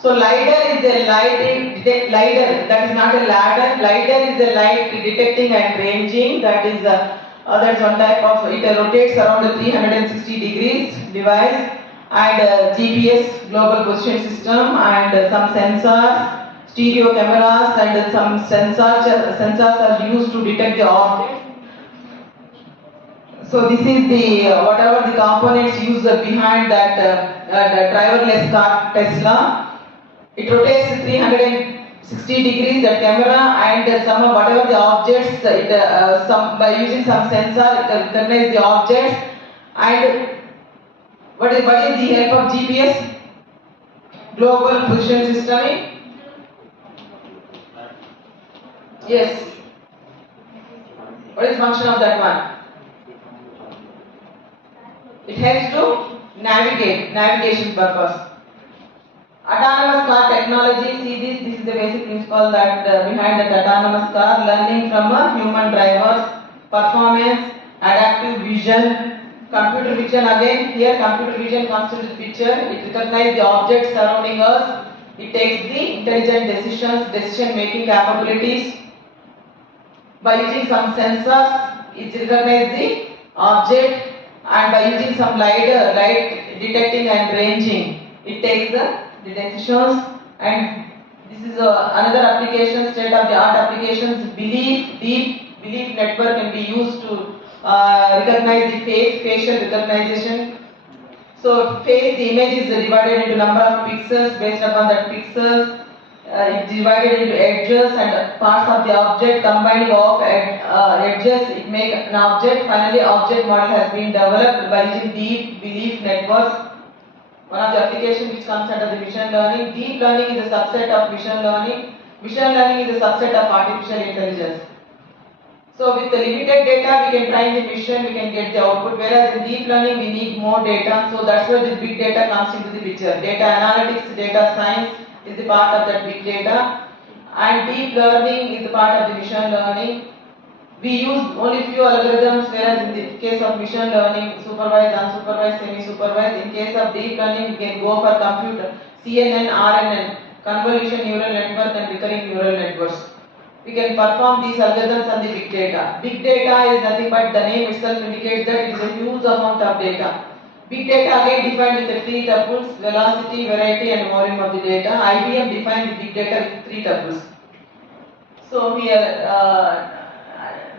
So LiDAR is a LiDAR, that is not a ladder. LiDAR is a light detecting and ranging, that is one type of, it rotates around 360 degrees device, and GPS, global position system, and some sensors, stereo cameras, and some sensors are used to detect the object. So this is the whatever the components used behind that the driverless car Tesla. It rotates 360 degrees the camera and some whatever the objects some by using some sensor it recognize the objects and what is the help of GPS? Global position system. Yes. What is function of that one? It helps to navigation purpose. Autonomous car technology, see this is the basic principle that behind that autonomous car, learning from a human drivers, performance, adaptive vision, computer vision again, here computer vision comes into the picture, it recognizes the objects surrounding us, it takes the intelligent decision making capabilities. By using some sensors, it recognizes the object and by using some light detecting and ranging, it takes the decisions and this is another application, state of the art applications, deep belief network can be used to recognize the facial recognition. So face, the image is divided into number of pixels, based upon that pixels, it's divided into edges and parts of the object, combining of edges, it makes an object. Finally, object model has been developed by using deep belief networks. One of the applications which comes under the machine learning. Deep learning is a subset of machine learning. Machine learning is a subset of artificial intelligence. So with the limited data, we can train the machine, we can get the output. Whereas in deep learning, we need more data. So that's where the big data comes into the picture. Data analytics, data science is the part of that big data. And deep learning is the part of the machine learning. We use only few algorithms, whereas in the case of machine learning, supervised, unsupervised, semi-supervised. In case of deep learning, we can go for computer, CNN, RNN, convolution neural network and recurring neural networks. We can perform these algorithms on the big data. Big data is nothing but the name itself indicates that it is a huge amount of data. Big data again defined with the three tuples, velocity, variety and volume of the data. IBM defined the big data with three tuples. So here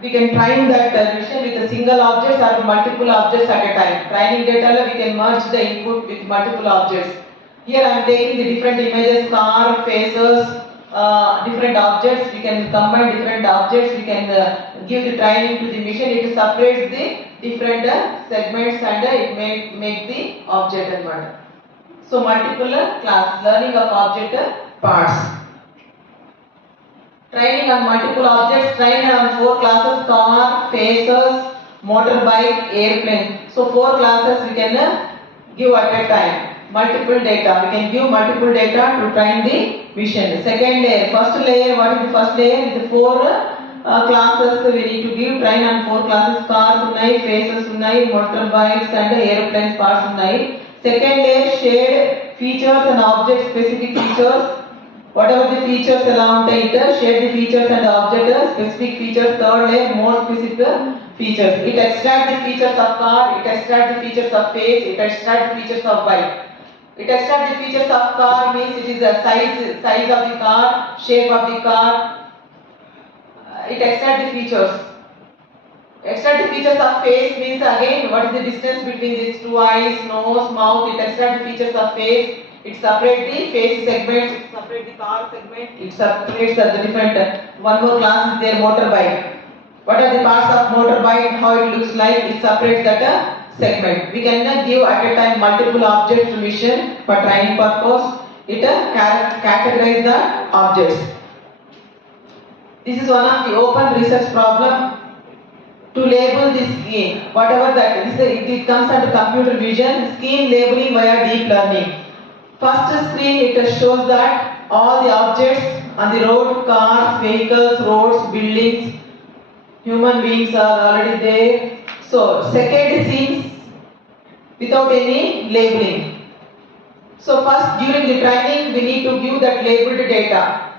we can train that machine with a single object or multiple objects at a time. Training data, we can merge the input with multiple objects. Here I am taking the different images, car, faces, different objects. We can combine different objects. We can give the training to the machine. It separates the different segments and it make the object and one. So multiple class, learning of object parts. Training on multiple objects, trained on 4 classes, car, faces, motorbike, airplane. So 4 classes we can give at a time. Multiple data, we can give multiple data to train the machine. Second layer, first layer, what is the first layer? The 4 classes we need to give, train on 4 classes, cars, faces, motorbikes and airplanes parts. Second layer, shared features and object specific features. Whatever the features around it, share the features and object specific features. Third layer, more specific features. It extracts the features of car, it extracts the features of face, it extracts the features of bike. It extracts the features of car means it is the size of the car, shape of the car. It extracts the features. Extract the features of face means again what is the distance between these two eyes, nose, mouth. It extracts the features of face. It separates the face segments, it separates the car segment, it separates the different, one more class is there, motorbike. What are the parts of motorbike, how it looks like, it separates that segment. We can give at a time multiple objects to machine for training purpose. It categorize the objects. This is one of the open research problem to label the scheme. Whatever that is, it comes under computer vision, scheme labeling via deep learning. First screen it shows that all the objects on the road, cars, vehicles, roads, buildings, human beings are already there. So second scene without any labeling. So first during the training we need to give that labeled data.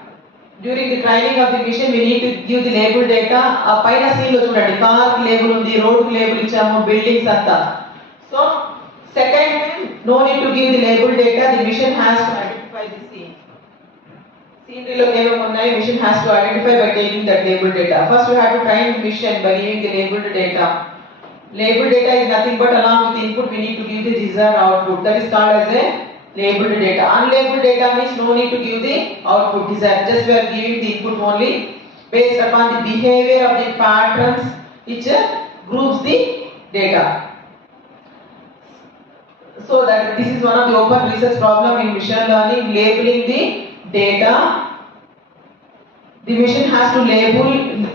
During the training of the machine we need to give the labeled data. Paina scene lo chudandi, car label undi, road label ichamu, buildings anta. So second, no need to give the labeled data, the machine has to identify the scene. Scenery lo machine has to identify by taking that labeled data. First we have to train the machine by giving the labeled data. Labeled data is nothing but along with input we need to give the desired output. That is called as a labeled data. Unlabeled data means no need to give the output desired. Just we are giving the input only based upon the behavior of the patterns which groups the data. So that this is one of the open research problem in machine learning, labeling the data. The machine has to label,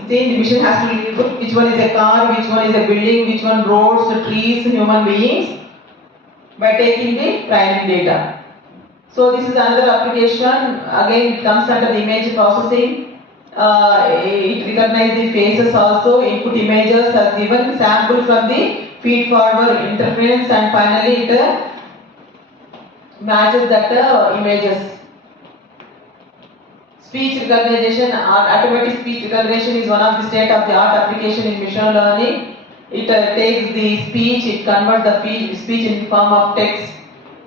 the machine has to label which one is a car, which one is a building, which one roads, trees, human beings by taking the training data. So this is another application, again it comes under the image processing. It recognizes the faces also, input images are given, sample from the feed forward interference, and finally it matches that images. Speech recognition or automatic speech recognition is one of the state-of-the-art application in machine learning. It takes the speech, it converts the speech in the form of text.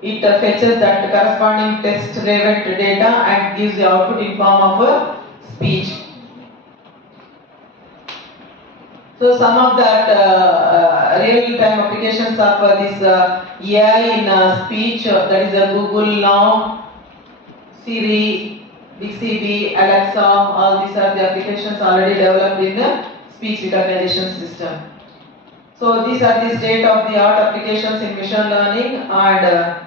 It fetches that corresponding text relevant data and gives the output in form of a speech. So some of that real-time applications of this AI in speech, that is Google Now, Siri, Bixby, Alexa, all these are the applications already developed in the speech recognition system. So these are the state-of-the-art applications in machine learning, and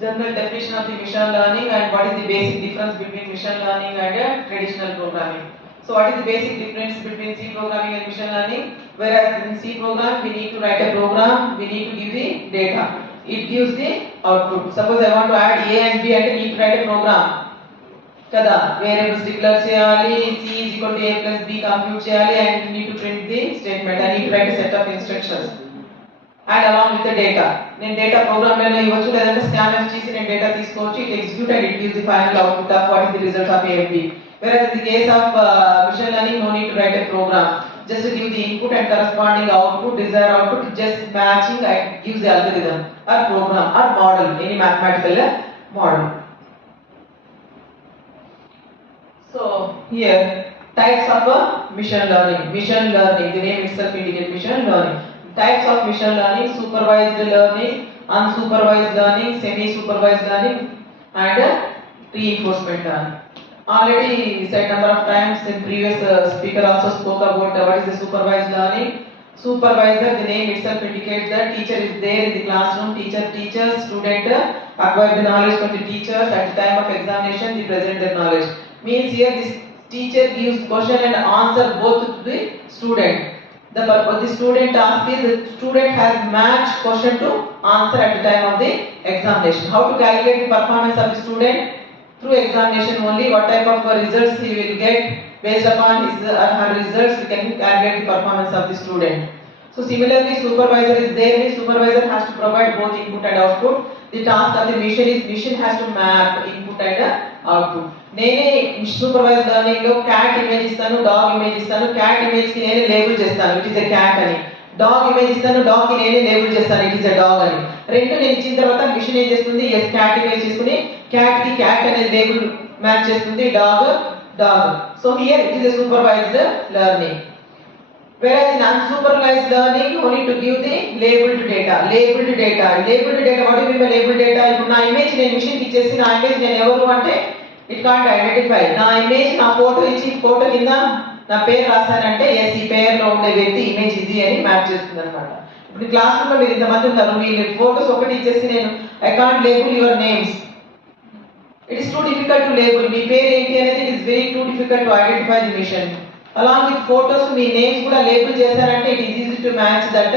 general definition of the machine learning and what is the basic difference between machine learning and traditional programming. So what is the basic difference between C programming and machine learning? Whereas in C program we need to write a program, we need to give the data. It gives the output. Suppose I want to add A and B and I need to write a program. Kada variables declare cheyali, C is equal to A plus B compute cheyali, and need to print the statement. I need to write a set of instructions and along with the data. Then data program leno ivochu ledante scanf chesi nen data teesukochu, it execute and it gives the final output of what is the result of A and B. Whereas in the case of machine learning, no need to write a program. Just to give the input and corresponding output, desired output, just matching and gives the algorithm or program or model, any mathematical model. So here types of machine learning. Machine learning, the name itself indicates machine learning. Types of machine learning: supervised learning, unsupervised learning, semi-supervised learning, and reinforcement learning. Already said number of times in previous speaker also spoke about what is the supervised learning. Supervisor, the name itself indicates that teacher is there in the classroom, teacher teaches, student acquire the knowledge from the teachers, at the time of examination they present their knowledge. Means here this teacher gives question and answer both to the student. The student task is the student has matched question to answer at the time of the examination. How to calculate the performance of the student? Through examination only. What type of results he will get based upon his or her results, we can calculate the performance of the student. So similarly, supervisor is there. The supervisor has to provide both input and output. The task of the machine has to map input and output. నేనే supervise learning లో cat image ఇస్తాను, dog image ఇస్తాను. Cat image కి నేనే label చేస్తాను, it is a cat అని. Dog image ఇస్తాను, dog కి నేనే లేబుల్ చేస్తాను, ఇట్ ఇస్ ఎ డాగ్ అని. రెండు నేను ఇచ్చిన తర్వాత మిషన్ ఏం చేస్తుంది, ఎస్ క్యాట్ ఇమేజ్ తీసుకుని క్యాట్ కి క్యాట్ అనే లేబుల్ మ్యాచ్ చేస్తుంది, dog dog. So here it is a supervised learning. Whereas in unsupervised learning, you need to give the labeled data. Labeled data. Labeled data. What do you mean by labeled data? ఇప్పుడు నా image నేను machine కి ఇచ్చేసి నా image నేను ఎవరు అంటే it can't identify. నా ఇమేజ్ నా ఫోటో ఇచ్చి ఫోటో కింద నా పేరు రాశానంటే ఎస్ ఈ పేరులో ఉండే వ్యక్తి ఇమేజ్ ఇది అని మ్యాప్ చేస్తుంది అనమాట. ఇప్పుడు క్లాస్ రూమ్ లో మీరు ఇంతమంది ఉన్నారు, మీ ఫోటోస్ ఒకటి ఇచ్చేసి నేను I can't label your names. It is too difficult to label. మీ పేరు ఏంటి అనేది it is very too difficult to identify the machine. Along with photos, మీ నేమ్స్ కూడా లేబుల్ చేశారంటే it is easy to match that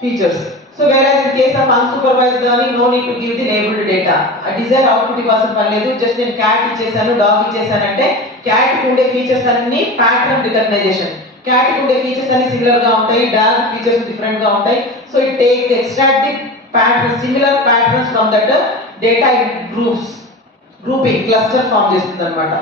features. So whereas in case of unsupervised learning, no need to give the labeled data. A desired output ఇవ్వాల్సిన పని లేదు. Just నేను cat ఇచ్చేసాను, dog ఇచ్చేసానంటే cat కి ఉండే ఫీచర్స్ అన్ని ప్యాటర్న్ రికగ్నైజేషన్. క్యాట్ కి ఉండే ఫీచర్స్ అన్ని సిమిలర్ గా ఉంటాయి, డాగ్ ఫీచర్స్ డిఫరెంట్ గా ఉంటాయి. So it take extract the pattern similar patterns from that data in grouping cluster form చేస్తుంది అనమాట.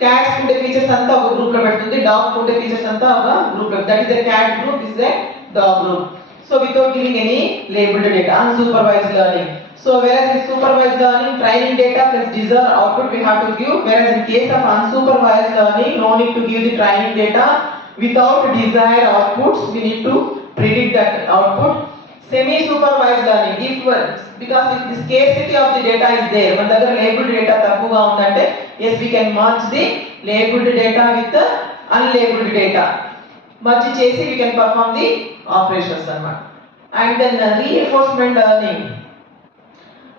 క్యాట్స్ ఉండే ఫీచర్స్ అంతా ఒక గ్రూప్ లో పెడుతుంది, డాగ్ ఉండే ఫీచర్స్ అంతా ఒక గ్రూప్ లో. That is the cat group, this is the dog group. So without giving any labelled data, unsupervised learning. So whereas in supervised learning, training data plus desired output we have to give. Whereas in case of unsupervised learning, no need to give the training data. Without desired outputs, we need to predict that output. Semi-supervised learning, because if the scarcity of the data is there, మన దగ్గర labeled data తక్కువగా ఉందంటే, yes, we can merge the labeled data with the unlabeled data. Merge చేసి we can perform the operations అన్నమాట. And then reinforcement learning.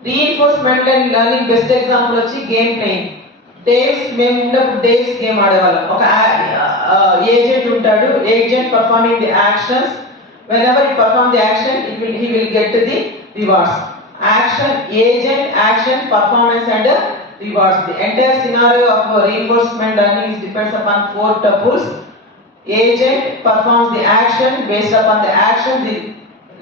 Reinforcement learning best example వచ్చి game playing. మేము ఉన్నప్పుడు days game ఆడేవాళ్ళం. ఒక agent ఉంటాడు, agent performing the actions. whenever he perform the action, he will get the rewards. Action, agent, action, performance and rewards. The entire scenario of reinforcement learning depends upon 4 tuples. Agent performs the action, based upon the action the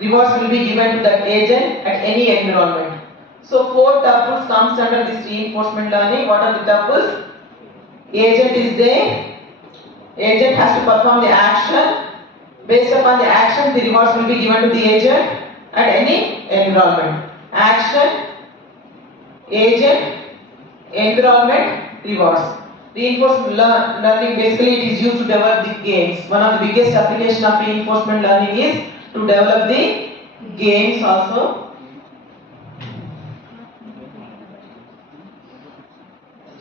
rewards will be given to that agent at any environment. So 4 tuples comes under this reinforcement learning. What are the tuples? Agent is there, agent has to perform the action. Based upon the action, the rewards will be given to the agent at any environment. Action, agent, environment, rewards. Reinforcement learning basically it is used to develop the games. One of the biggest application of reinforcement learning is to develop the games also.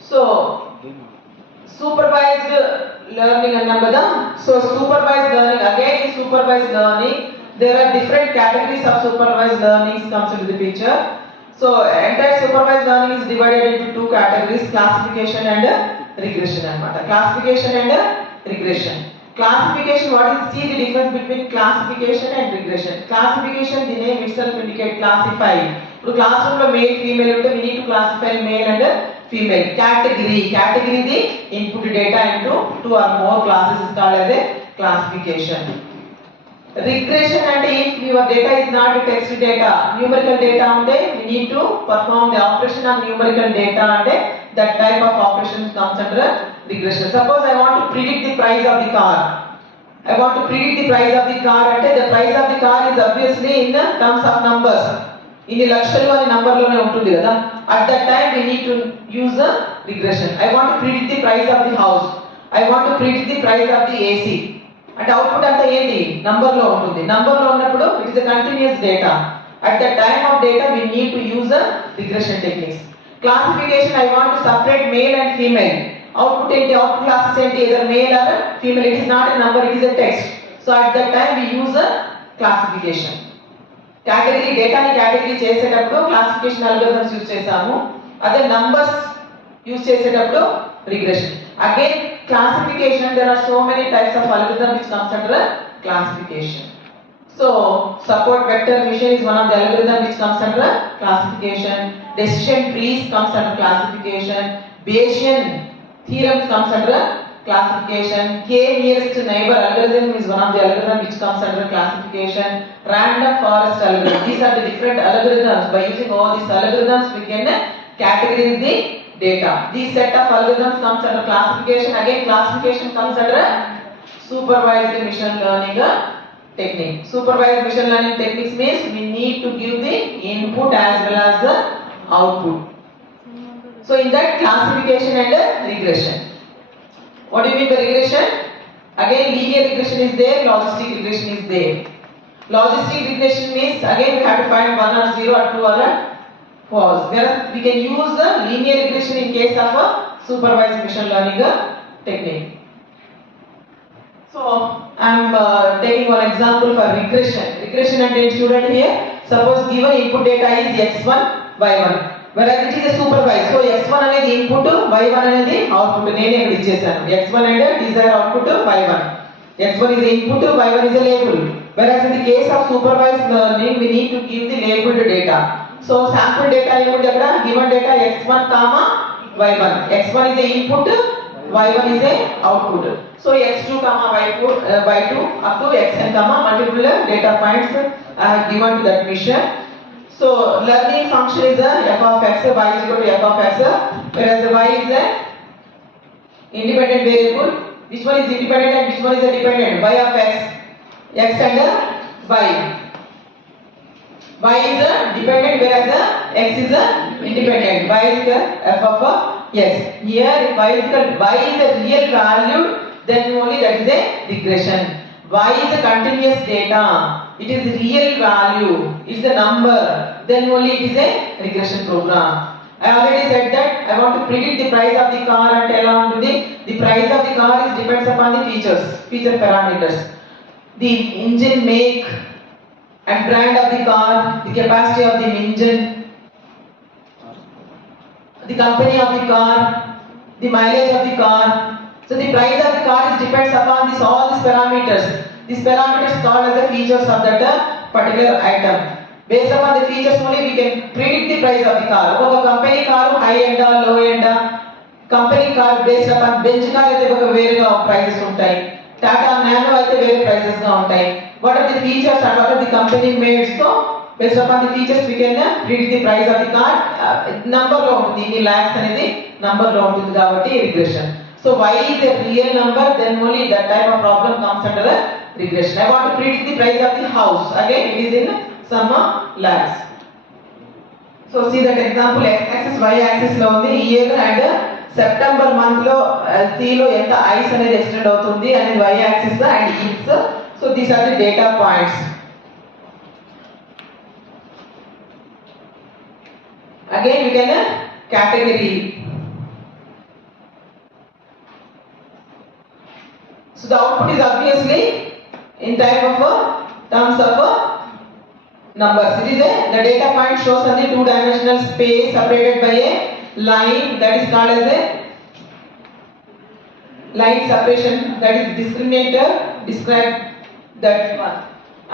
So, supervised learning annam kada. So supervised learning, again in supervised learning there are different categories of supervised learning comes into the picture. So entire supervised learning is divided into 2 categories, classification and regression anamata. Classification and regression. Classification, what is, see the difference between classification and regression. Classification, the name itself indicate classify. Now classroom lo male female unte we need to classify male and female. Category the input data into 2 or more classes is called as a classification. Regression, and if your data is not text data, numerical data unde we need to perform the operation on numerical data, and that type of operation comes under regression. Suppose I want to predict the price of the car. I want to predict the price of the car, and the price of the car is obviously in the terms of numbers. In the లక్షలు అనే number లోనే ఉంటుంది కదా. At that time we need to use a regression. I want to predict the price of the house. I want to predict the price of the AC. And output అంతా ఏంటి, number లో ఉంటుంది. Number లో ఉన్నప్పుడు it is a continuous data. At that time of data we need to use a regression techniques. Classification, I want to separate male and female. Output ఏంటి, output classes ఏంటి, either male or female. It is not a number, it is a text. So at that time we use a classification. Category data ni category చేసేటప్పుడు classification algorithms use చేసాము. అదే numbers use చేసేటప్పుడు regression. Again classification, there are so many types of algorithm which comes under classification. So support vector mission is one of the algorithm which comes under classification. Decision trees comes under classification. Bayesian theorems comes under classification. K nearest neighbor algorithm is one of the algorithm which comes under classification. Random forest algorithm. These are the different algorithms. By using all these algorithms we can categorize the data. This set of algorithms comes under classification. Again classification comes under supervised machine learning technique. Supervised machine learning techniques means we need to give the input as well as the output. So in that classification and regression. What do you mean by regression? Again linear regression is there, logistic regression is there. Logistic regression means again we have to find 1 or 0 or 2 or false. Whereas we can use the linear regression in case of a supervised machine learning technique. So I am taking one example for regression. Regression and student here. Suppose given input data is x1, y1. Whereas it is a supervised. So x1 అనేది input, y1 అనేది output. నేనే ఇక్కడ ఇచ్చేసాను. x1 అంటే desired output, y1. x1 is the input, y1 is a label. Whereas in the case of supervised learning we need to give the labeled data. So sample data ఏముంది అక్కడ, given data x1, y1. x1 is the input, y1 is the output. So x2, y2 up to xn, multiple data points I have given to that mission. So learning function is a f of x, y is equal to f of x, whereas the y is a independent variable. Which one is independent and which one is a dependent? Y of x and y. Y is a dependent whereas x is a independent. Y is the f of x. Here y is a real value, then only that is a regression. Y is a continuous data. It is real value. It's a number. Then only it is a regression program. I already said that I want to predict the price of the car and tell on to the price of the car is depends upon the feature parameters. The engine make and brand of the car, the capacity of the engine, the company of the car, the mileage of the car. So the price of the car is depends upon all these parameters. These parameters called as the features of that particular item. Based upon the features only we can predict the price of the car. Oka company car high end or low end. Company car based upon bench car అయితే ఒక వేరేగా prices ఉంటాయి. Tata Nano అయితే వేరే prices గా ఉంటాయి. What are the features and what are the company made? So based upon the features we can predict the price of the car. Number లో ఉంటుంది. ఇన్ని lakhs అనేది number లో ఉంటుంది కాబట్టి regression. So y is a real number, then only that type of problem comes under a regression. I want to predict the price of the house. Again it is in some lakhs. So see that example, x-axis, y-axis లో ఉంది year and September month లో C లో ఎంత ice అనేది extend అవుతుంది అనేది y-axis and x. So these are the data points. Again we can category. So the output is obviously in type of terms of numbers. It is the data point shows on the two-dimensional space separated by a line that is called as a line separation, that is discriminator, describe that one.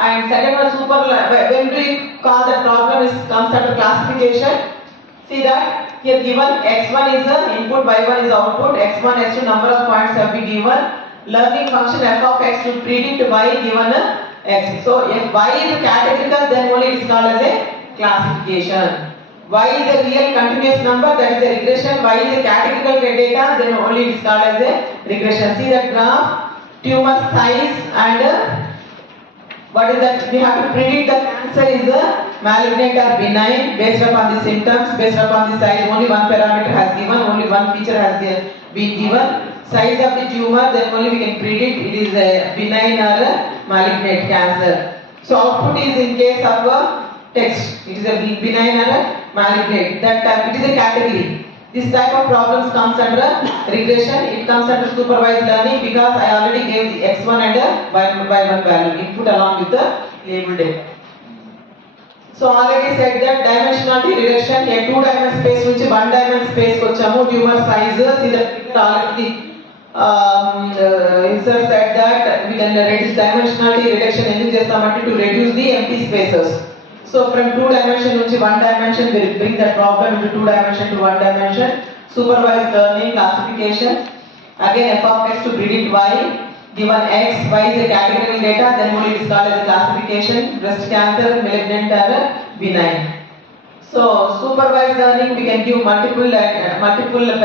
And second one super, when we call the problem is comes under classification. See that here given x1 is the input, y1 is output, x1, x2 number of points have been given. Learning function f of x to predict y given x. So if y is categorical, then only it is called as a classification. Y is a real continuous number, that is a regression. Y is a categorical data, then only it is called as a regression. See that graph, tumor size and what is that? We have to predict the cancer is a malignant or benign based upon the symptoms, based upon the size. Only one parameter has given, only one feature has been given. Size of the tumor, then only we can predict it is a benign or a malignant cancer. So output is in case of a text, it is a benign or a malignant. That type, it is a category. This type of problems comes under regression. It comes under supervised learning because I already gave the x1 and y1 value input along with the label data. So already said that dimensionality reduction, a two-dimensional space which one-dimensional space kochamu, tumor size. See that already insert said that we can reduce dimensionality reduction to reduce the empty spaces. So from two dimension to one dimension, we will bring that problem into two dimension to one dimension. Supervised learning, classification. Again f of x to predict y. Given x, y is a categorical data, then only it is called as a classification. Breast cancer, malignant or benign. So supervised learning, we can give multiple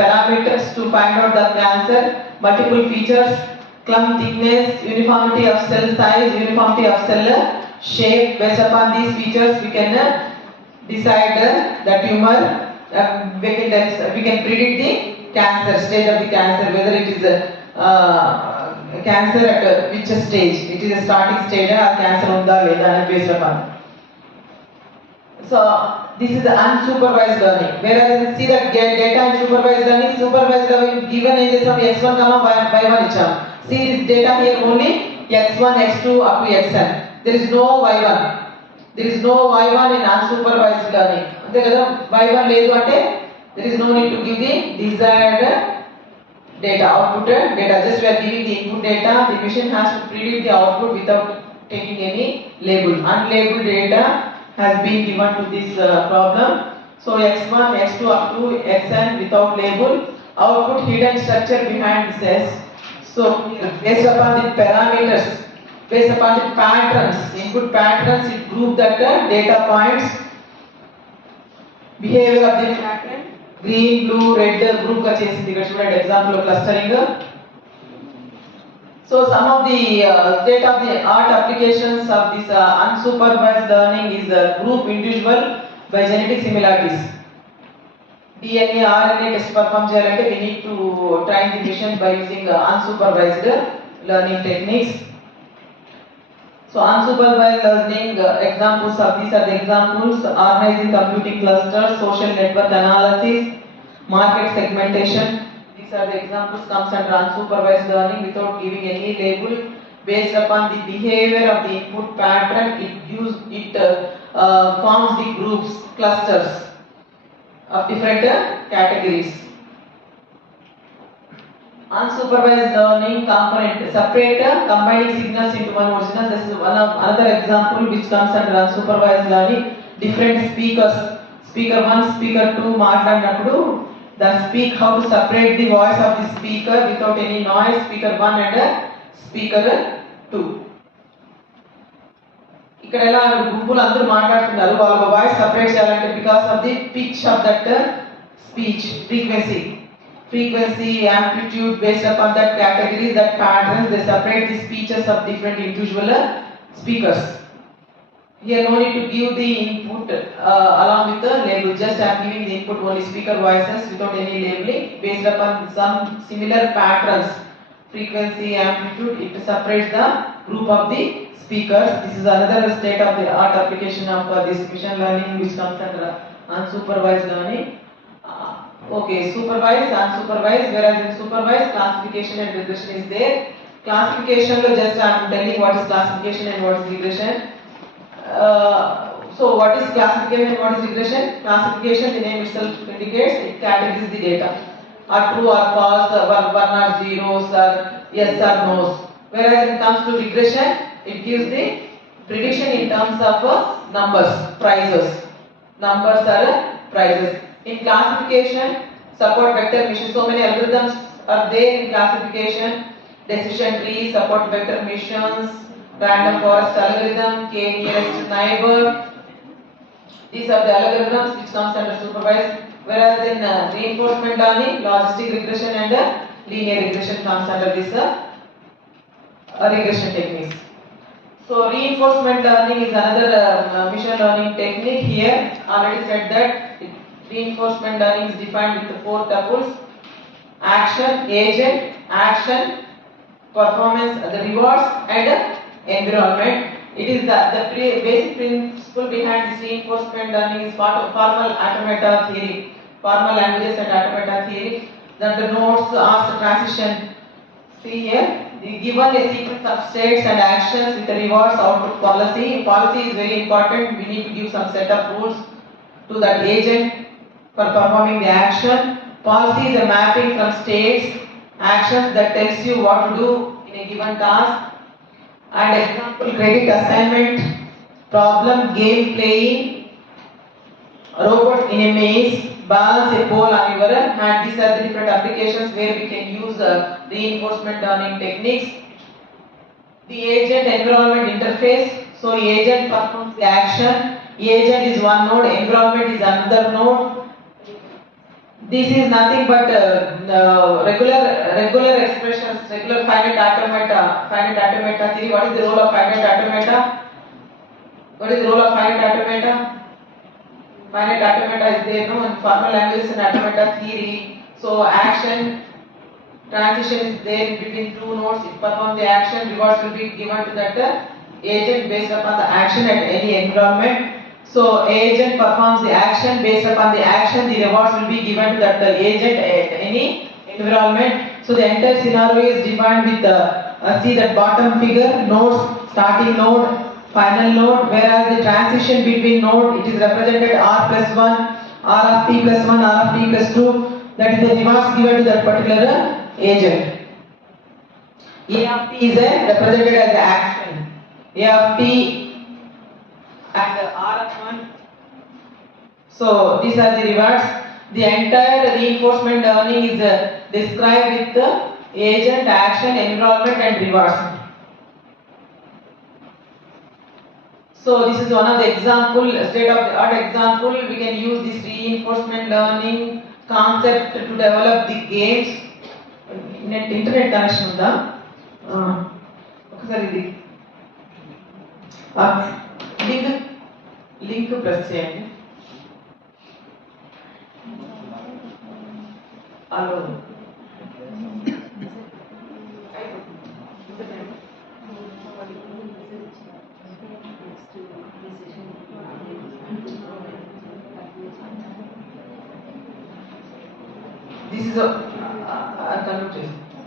parameters to find out the cancer, multiple features, clump thickness, uniformity of cell size, uniformity of cell shape. Based upon these features, we can decide the tumor. We can predict the cancer, stage of the cancer, whether it is cancer at which stage. It is a starting stage or cancer unda leda based upon. So this is the unsupervised learning. Whereas you see that data in supervised learning given in the sum x1 y1 icham. See this data here only x1, x2 up to xn. There is no y1. There is no y1 in unsupervised learning. Ante kada y1 ledu ante there is no need to give the desired data, output data. Just we are giving the input data. The machine has to predict the output without taking any label. Unlabeled data has been given to this problem. So x1, x2 up to xn without label. Output hidden structure behind this. So based upon the parameters, based upon the patterns, input patterns, it group that data points, behavior of the pattern, green, blue, red group ka chesindi. Ikkada chudandi example of clustering. So some of the state of the art applications of this unsupervised learning is group individual by genetic similarities. DNA, RNA test perform cheyalante we need to train the machine by using unsupervised learning techniques. So unsupervised learning examples of these are the examples: organizing computing clusters, social network analysis, market segmentation. These are the examples comes under unsupervised learning without giving any label. Based upon the behavior of the input pattern, it forms the groups, clusters of different categories. Unsupervised learning component separator combining signals into one original. This is another example which comes under unsupervised learning. Different speakers, speaker 1, speaker 2 మాట్లాడినప్పుడు how to separate the voice of the speaker without any noise, speaker 1 and speaker 2. ఇక్కడ ఎలా గుంపులు అందరూ మాట్లాడుతున్నారు, వాళ్ళ voice separate చేయాలంటే because of the pitch of that speech frequency, amplitude, based upon that categories, that patterns, they separate the speeches of different individual speakers. Here no need to give the input along with the label, just I am giving the input only speaker voices without any labeling. Based upon some similar patterns, frequency, amplitude, it separates the group of the speakers. This is another state of the art application of this machine learning which comes under unsupervised learning. Okay, supervised, unsupervised, whereas in supervised, classification and regression is there. Classification, just I am telling what is classification and what is regression. So what is classification and what is regression? Classification, the name itself indicates, it categorizes the data. Are true or false, one or zeros, or yes or no's. Whereas when it comes to regression, it gives the prediction in terms of numbers, prices. Numbers are prices. In classification, support vector mission. So many algorithms are there in classification. Decision tree, support vector missions, random forest algorithm, k nearest neighbor. These are the algorithms which comes under supervised. Whereas in reinforcement learning, logistic regression and linear regression comes under this regression techniques. So reinforcement learning is another machine learning technique. Here already said that reinforcement learning is defined with the 4 tuples: action, agent, action, performance, the rewards, and environment. It is the basic principle behind this reinforcement learning is part of formal automata theory, formal languages and automata theory. Then the nodes ask transition. See here, given a sequence of states and actions with the rewards output policy. Policy is very important. We need to give some set of rules to that agent for performing the action. Policy is a mapping from states, actions that tells you what to do in a given task. And example, credit assignment, problem, game playing, robot in a maze, balance a pole on your hand. These are the different applications where we can use reinforcement learning techniques. The agent environment interface. So agent performs the action. Agent is one node, environment is another node. This is nothing but regular expressions, regular finite automata theory. What is the role of finite automata? What is the role of finite automata? Finite automata is there, no, in formal languages and automata theory. So action, transition is there in between two nodes. It performs the action. Rewards will be given to that agent based upon the action at any environment. So agent performs the action. Based upon the action, the rewards will be given to that agent at any environment. So the entire scenario is defined with see that bottom figure, nodes, starting node, final node. Whereas the transition between node, it is represented r plus 1, r of t plus 1, r of t plus 2. That is the rewards given to that particular agent. A of t is represented as the action. A of t and r of 1. So these are the rewards. The entire reinforcement learning is described with the agent, action, environment and rewards. So this is one of the example, state of the art example. We can use this reinforcement learning concept to develop the games. Internet connection unda ఒకసారి ఇది link press చేయండి. Hello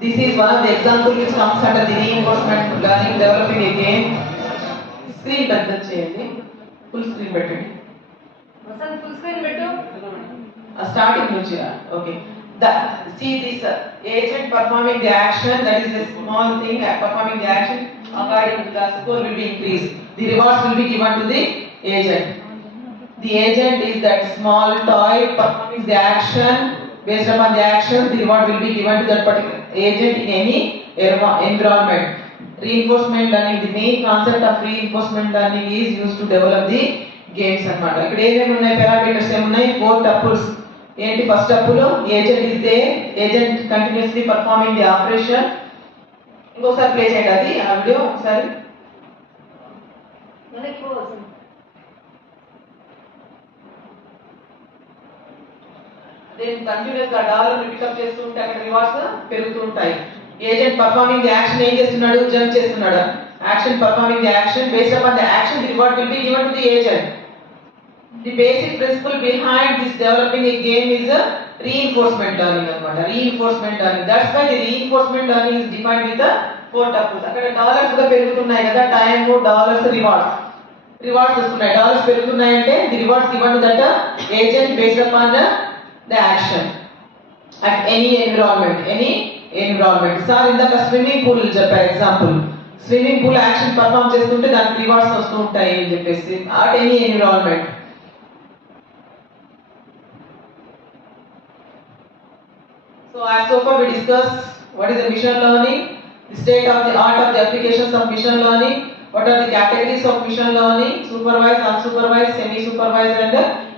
this is one of the example which comes under the reinforcement learning developing a game. Screen పెద్ద చేయండి, full screen పెట్టండి. full screen పెట్టు. Starting నుంచి, okay. See this agent performing the action, that is a small thing, performing the action, according to the score will be increased. The rewards will be given to the agent. The agent is that small toy performing the action. Based upon the action, the reward will be given to that particular agent in any environment. Reinforcement learning, the main concept of reinforcement learning is used to develop the games అన్నమాట. ఇక్కడ ఏమేమి ఉన్నాయి, parameters ఏమున్నాయి, 4 tuples. ఏంటి first tuple, agent is they, agent continuously performing the operation. ఇంకోసారి play చేయండి అది ఆ వీడియో ఒకసారి. దెన్ కంటిన్యూస్ గా డాలర్ పికప్ చేస్తూ ఉంటే అక్కడ రివార్డ్స్ పెరుగుతూ ఉంటాయి. ఏజెంట్ పర్ఫార్మింగ్ ది యాక్షన్ ఏం చేస్తున్నాడు, జంప్ చేస్తున్నాడు. Action performing the action, based upon the action the reward will be given to the agent. The basic principle behind this developing a game is a reinforcement learning anamata. Reinforcement learning, that's why the reinforcement learning is defined with the 4 tuples. అక్కడ dollars గా పెరుగుతున్నాయి కదా, time dollars rewards వస్తున్నాయి. Dollars పెరుగుతున్నాయి అంటే the rewards given to that agent based upon the action at any environment. Sir ఇందాక swimming pool చెప్పారు example. Swimming pool action perform చేస్తుంటే దానికి రివార్డ్స్ వస్తూ ఉంటాయి అని చెప్పేసి, at any environment. So as so far we discussed what is the machine learning, the state of the art of the applications of machine learning, what are the categories of machine learning, supervised, unsupervised, semi-supervised and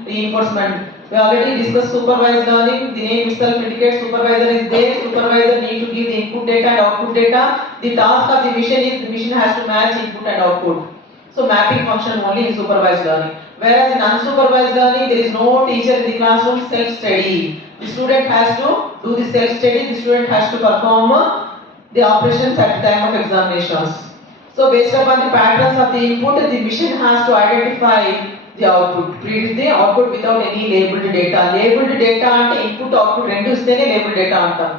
reinforcement. We already discussed supervised learning. The name itself indicates supervisor is there. Supervisor need to give the input data and output data. The task of the machine is the machine has to match input and output. So mapping function only in supervised learning. Whereas in unsupervised learning there is no teacher in the classroom, self-study. The student has to do the self-study. The student has to perform the operations at the time of examinations. So based upon the patterns of the input, the machine has to identify the output. Read the output without any labeled data. Labeled data అంటే input output రెండు ఇస్తేనే labeled data అంటాం.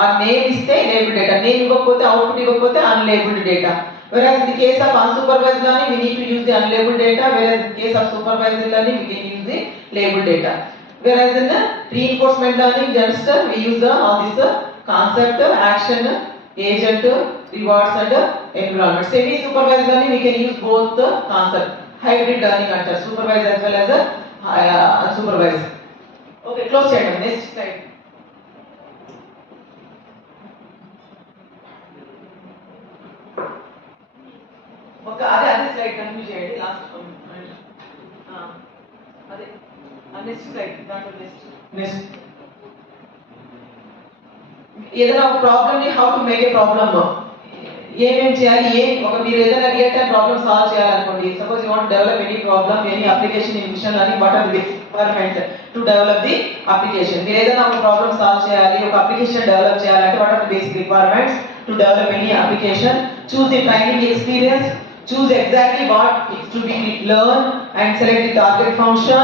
ఆ name ఇస్తే labeled data, name ఇవ్వకపోతే output ఇవ్వకపోతే unlabeled data. Whereas in the case of unsupervised learning, we need to use the unlabeled data, whereas in the case of supervised learning, we can use the labeled data. Whereas in the reinforcement learning, just we use all this concept, action, agent, rewards and environment. Semi-supervised learning, we can use both the concept. Hybrid learning under supervised as well as unsupervised. Okay, close chapter. Next slide. Okay, అదే slide continue చేయండి last అదే next slide దాంట్లో next ఏదైనా ఒక problem ని how to make a problem, ఏమేం చేయాలి, మీరు ఏదైనా రియల్ టైం ప్రాబ్లమ్ సాల్వ్ చేయాలనుకోండి. Suppose you want develop any problem, any application in machine learning, what are the requirements to develop the application. మీరు ఏదైనా ఒక ప్రాబ్లమ్ సాల్వ్ చేయాలి, ఒక అప్లికేషన్ డెవలప్ చేయాలంటే what are the basic requirements to develop any application. Choose the training experience, choose exactly what is to be learned and select the target function.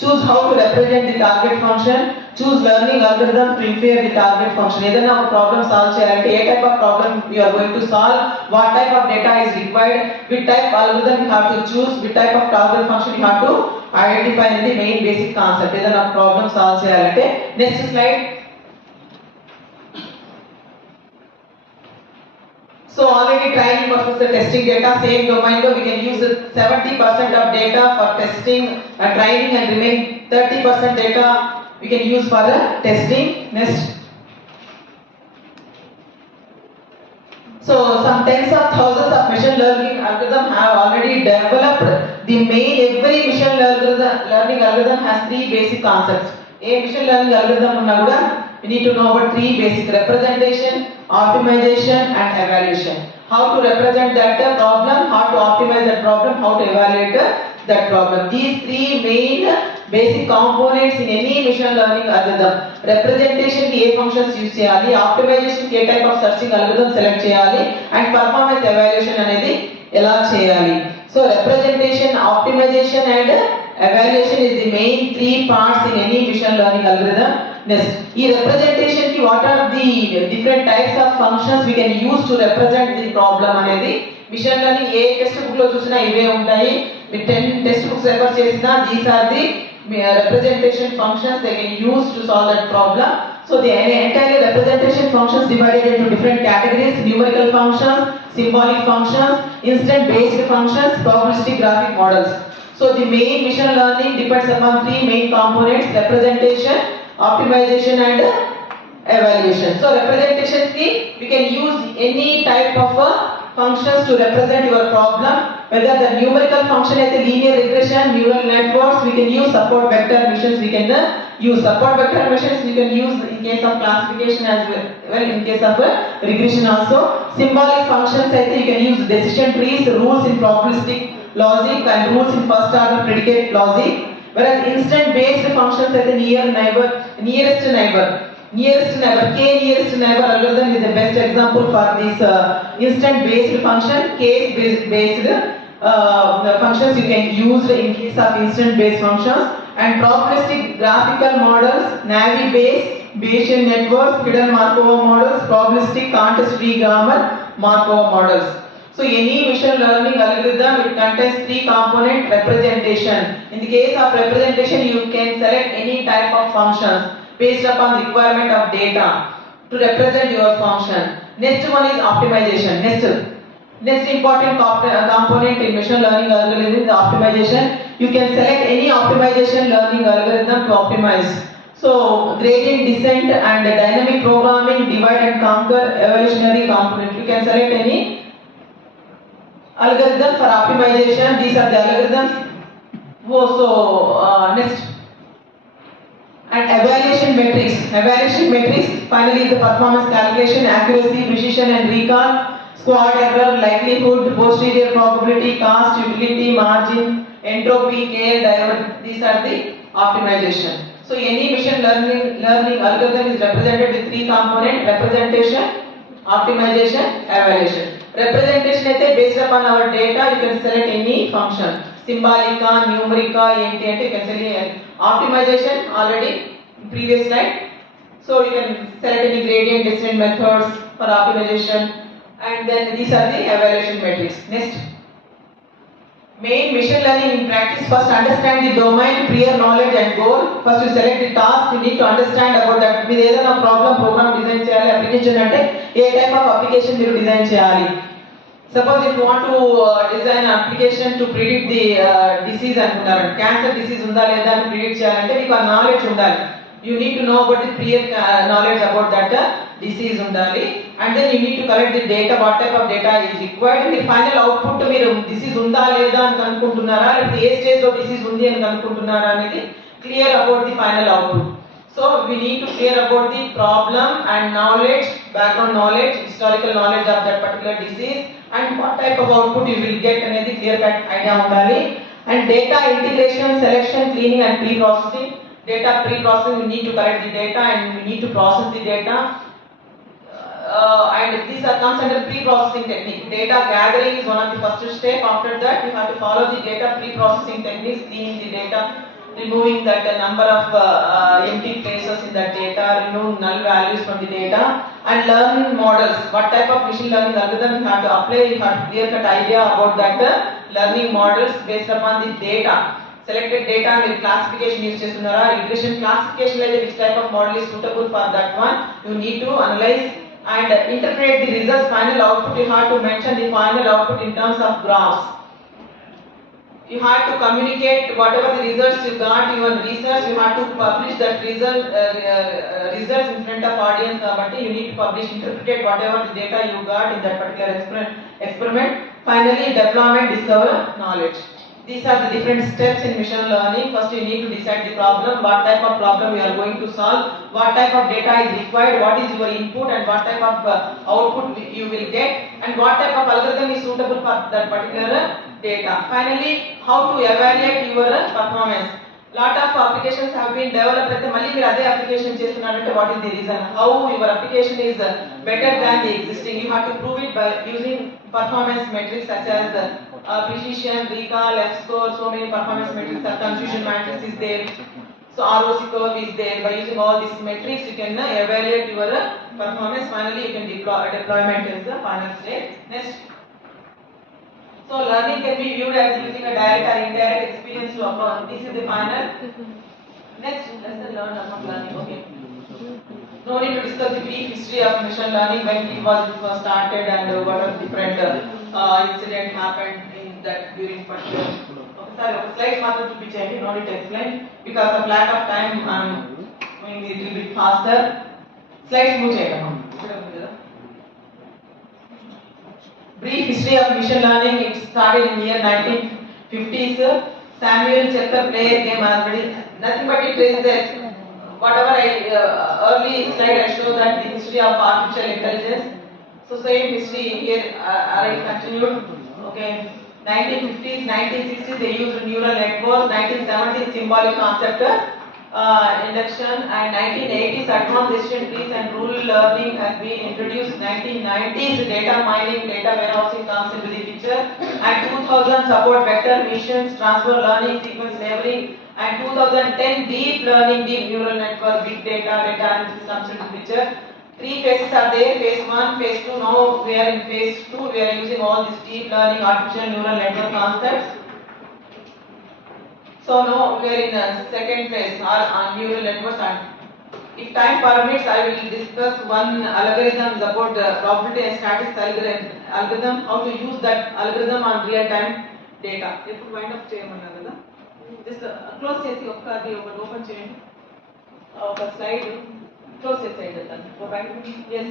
Choose how to represent the target function. Choose learning algorithm to infer the target function. ఏదైనా ఒక problem solve చేయాలంటే a type of problem you are going to solve, what type of data is required, which type algorithm you have to choose, which type of target function you have to identify in the main basic concept. ఏదైనా ఒక problem solve చేయాలంటే. Next slide. So already training versus the testing data, same domain, we can use 70% of data for testing and training and remain 30% data we can use for the testing. Next. So some tens of thousands of machine learning algorithms have already developed. The main every machine learning algorithm has 3 basic concepts. A machine learning algorithm unna kuda we need to know about 3 basic: representation, optimization and evaluation. How to represent that problem, how to optimize that problem, how to evaluate that problem. These 3 main basic components in any machine learning algorithm. Representation ki A functions use చేయాలి, optimization ki A type of searching algorithm select చేయాలి, and performance evaluation అనేది ఎలా చేయాలి. So representation, optimization and evaluation is the main 3 parts in any machine learning algorithm. Next, ఈ representation what are the different types of functions we can use to represent the problem అనేది machine learning ఏ text book లో చూసినా ఇవే ఉంటాయి. మీరు 10 text books refer చేసినా these are the representation functions they can use to solve that problem. So the entire representation functions divided into different categories: numerical functions, symbolic functions, instant based functions, probabilistic graphic models. So the main machine learning depends upon three main components: representation, optimization and evaluation. So representation ki we can use any type of functions to represent your problem. Whether the numerical function is a linear regression, neural networks, we can use support vector missions, we can use support vector missions, we can use in case of classification as well in case of regression also. Symbolic functions I think you can use decision trees, rules in probabilistic logic and rules in first order predicate logic. Whereas instant based functions like the nearest neighbor, k nearest neighbor algorithm is the best example for this instant based function. Case based functions you can use in case of instant based functions. And probabilistic graphical models, Navi based, Bayesian networks, hidden Markov models, probabilistic context free grammar Markov models. So any machine learning algorithm it contains three component: representation. In the case of representation you can select any type of functions based upon the requirement of data to represent your function. Next one is optimization. Next important component in machine learning algorithm is the optimization. You can select any optimization learning algorithm to optimize. So gradient descent and dynamic programming, divide and conquer, evolutionary component. You can select any algorithm for optimization. These are the algorithms. Next. And evaluation metrics finally the performance calculation, accuracy, precision and recall, squad error, likelihood, posterior probability, cost, utility, margin, entropy, care, divergence. These are the optimization. So any machine learning algorithm is represented with three components: representation, optimization, evaluation. Representation is based upon our data. You can select any function, symbolica, numerica, you can select. Optimization already previous slide. So you can select any gradient descent methods for optimization, and then these are the evaluation metrics. Next, main machine learning in practice. First understand the domain, prior knowledge and goal. First you select the task. You need to understand about that. With either program design cheyali, application ante a type of application మీరు design cheyali. Suppose if you want to design an application to predict the disease అనుకున్నారు, cancer disease ఉందా లేదా అని predict చేయాలంటే మీకు ఆ knowledge ఉండాలి. You need to know about the prior knowledge about that disease ఉండాలి. And then you need to collect the data, what type of data is required. Me final output మీరు disease ఉందా లేదా అని కనుక్కుంటున్నారా, లేకపోతే ఏ stage లో disease ఉంది అని కనుక్కుంటున్నారా అనేది clear about the final output. So we need to clear about the problem and knowledge, background knowledge, historical knowledge of that particular disease, and what type of output you will get అనేది clear cut idea ఉండాలి. And data integration, selection, cleaning and pre-processing. Data pre-processing, you need to collect the data and you need to process the data. And these are comes under pre-processing technique. Data gathering is one of the first step. After that you have to follow the data pre-processing techniques, cleaning the data, removing that number of empty places in that data, remove null values from the data, and learn models. What type of machine learning algorithm you have to apply, you have clear cut idea about that learning models based upon the data. Selected data and classification use చేస్తున్నారా, regression classification like which type of model is suitable for that one. You need to analyze and interpret the results. Final output you have to mention the final output in terms of graphs. You have to communicate whatever the results you got in your research. You have to publish that results in front of audience. But you need to publish, interpret whatever the data you got in that particular experiment. Finally, deployment, discover knowledge. These are the different steps in machine learning. First, you need to decide the problem, what type of problem you are going to solve, what type of data is required, what is your input, and what type of output you will get, and what type of algorithm is suitable for that particular data. Finally, how to evaluate your performance. Lot of applications have been developed. అయితే మళ్ళీ మీరు అదే application చేస్తున్నారంటే what is the reason? How your application is better than the existing? You have to prove it by using performance metrics such as precision, recall, F-score. So many performance metrics, confusion matrix is there. So ROC curve is there. By using all these metrics, you can evaluate your performance. Finally, you can deploy deployment as the final stage. Next. So learning can be viewed as using a direct or indirect experience to apply. This is the final. Next lesson learned about learning. Okay. No need to discuss the brief history of machine learning, when it was first started and what are different incident happened in that during particular. Okay, sorry, slides matter to be changed. No need to explain because of lack of time. I'm going a little bit faster. Slides move cheyadam. Brief history of machine learning. It started in year 1950s. Samuel checker player game already. Nothing but it is that. Whatever early slide I showed that the history of artificial intelligence. So same history here I continued. Okay, 1950s, 1960s they used neural networks. 1970s symbolic concept induction, and 1980s advanced decision trees and rule learning has been introduced. 1990s data mining, data warehousing comes into the picture, and 2000 support vector missions, transfer learning, sequence labeling. And 2010 deep learning, deep neural network, big data, data analysis comes into the picture. 3 phases are there, phase 1, phase 2, now we are in phase 2, we are using all these deep learning, artificial neural network concepts. So now we are in the second phase, on neural networks, and if time permits, I will discuss one algorithm about probability and statistics algorithm, how to use that algorithm on real time data. If you wind up cheyamannadu. Just close చేసి ఒకటి open చేయండి ఒక slide close చేసేయండి go back yes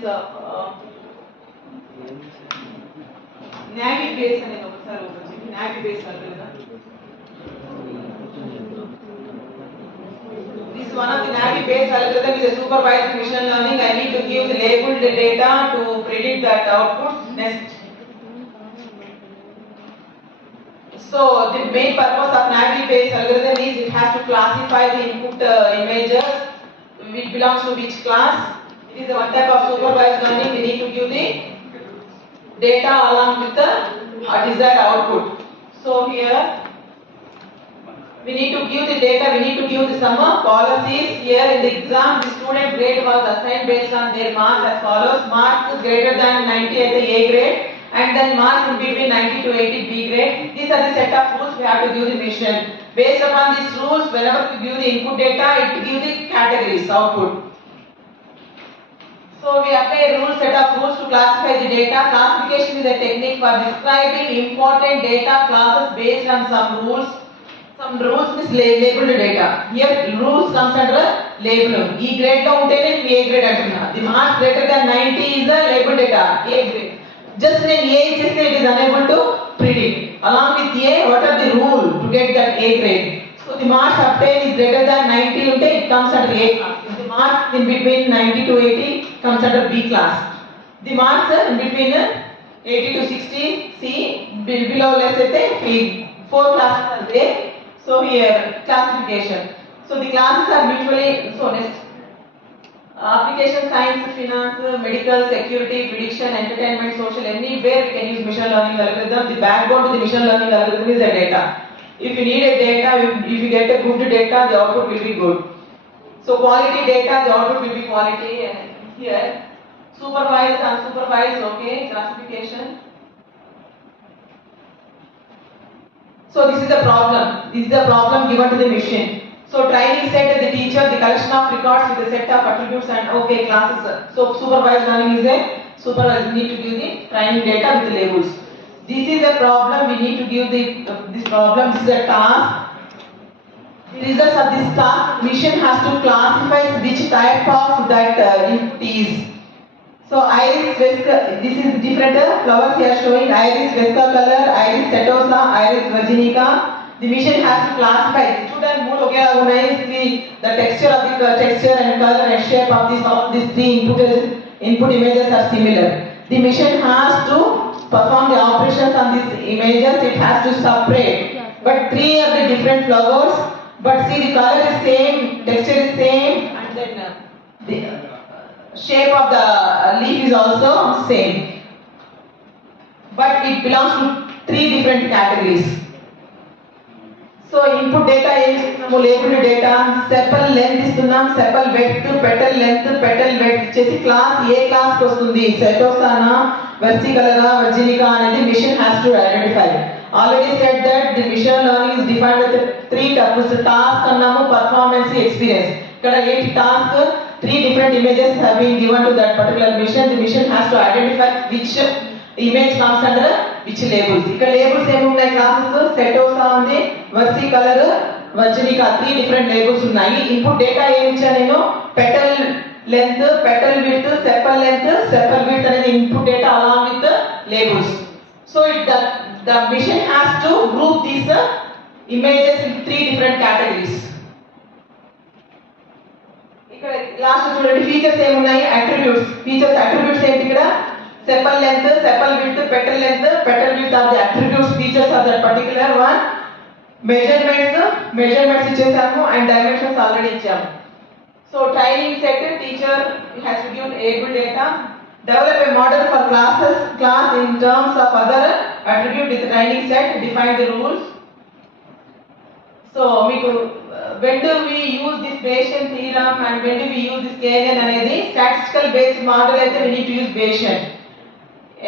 నావి base అనేది ఒకసారి open చేయండి నావి base algorithm. This one of the navi based algorithm is a supervised machine learning. I need to give the labeled data to predict that output. Next. So the main purpose of navi-based algorithm is it has to classify the input images which belongs to which class. It is one type of supervised learning. We need to give the data along with the desired output. So here we need to give the data. We need to give the some policies. Here in the exam, the student grade was assigned based on their marks as follows: marks greater than 90 at the A grade, and then marks in between 90 to 80 B grade. These are the set of rules we have to give the mission. Based upon these rules, whenever we give the input data, it gives the categories output. So we apply a rule set of rules to classify the data. Classification is a technique for describing important data classes based on some rules. Some rules is labeled data. Here rules comes under label. E grade lo untene A grade antunna. The marks greater than 90 is the labeled data. A grade. Just when A is just it is unable to predict. Along with A, what are the rule to get that A grade? So the marks obtained is greater than 90 unte it comes under A class. If the marks in between 90 to 80 comes under B class. The marks in between 80 to 60 C, below less అయితే B. 4 classes are there. So here classification. So the classes are mutually so next. Application science, finance, medical, security, prediction, entertainment, social, anywhere we can use machine learning algorithm. The backbone to the machine learning algorithm is the data. If you need a data, if you get a good data, the output will be good. So quality data, the output will be quality. And here, supervised, unsupervised, okay, classification. So this is the problem. This is the problem given to the machine. So training set the teacher, the collection of records with a set of attributes and okay classes. So supervised learning is a supervised. We need to give the training data with the labels. This is a problem. We need to give the this problem. This is a task. The results of this task, machine has to classify which type of that input is. So iris vesca, this is different flowers here showing iris vesca color, iris setosa, iris virginica. The machine has to classify. Student mood okay the texture of the texture and color and shape of this all these three input images are similar. The machine has to perform the operations on these images. It has to separate. But three are the different flowers. But see the color is same, texture is same, and then the shape of the leaf is also same. But it belongs to three different categories. సో input data ఏం ఇస్తున్నాము, label data, sepal length ఇస్తున్నాం, sepal width, petal length, petal width ఇచ్చేసి class ఏ class కి వస్తుంది, సెటోసానా, వెర్సికలరా, వర్జినికా అనేది machine has to identify. Already said that the machine learning is defined with 3 terms, task అన్నాము, పర్ఫార్మెన్స్, ఎక్స్పీరియన్స్. ఇక్కడ ఏంటి task, 3 different images have been given to that particular mission. The mission has to identify which image comes under which labels. ఇక్కడ labels ఏమి ఉన్నాయి classes, setosa ఉంది, versicolor, virginica, 3 different labels ఉన్నాయి. Input data ఏమి ఇచ్చాను నేను, petal length, petal width, sepal length, sepal width అనేది input data along with the labels. So the mission has to group these images in 3 different categories. ఇక్కడ last చూడండి features ఏమున్నాయి, attributes. Features attributes ఏంటి ఇక్కడ, sepal length, sepal width, petal length, petal width are the attributes, features of that particular one. Measurements ఇచ్చేసాము and dimensions already ఇచ్చాము. So training set, teacher has to give able data. Develop a model for class in terms of other attribute with training set, define the rules. So మీకు when do we use this Bayesian theorem and when do we use this KNN అనేది statistical based model అయితే we need to use Bayesian.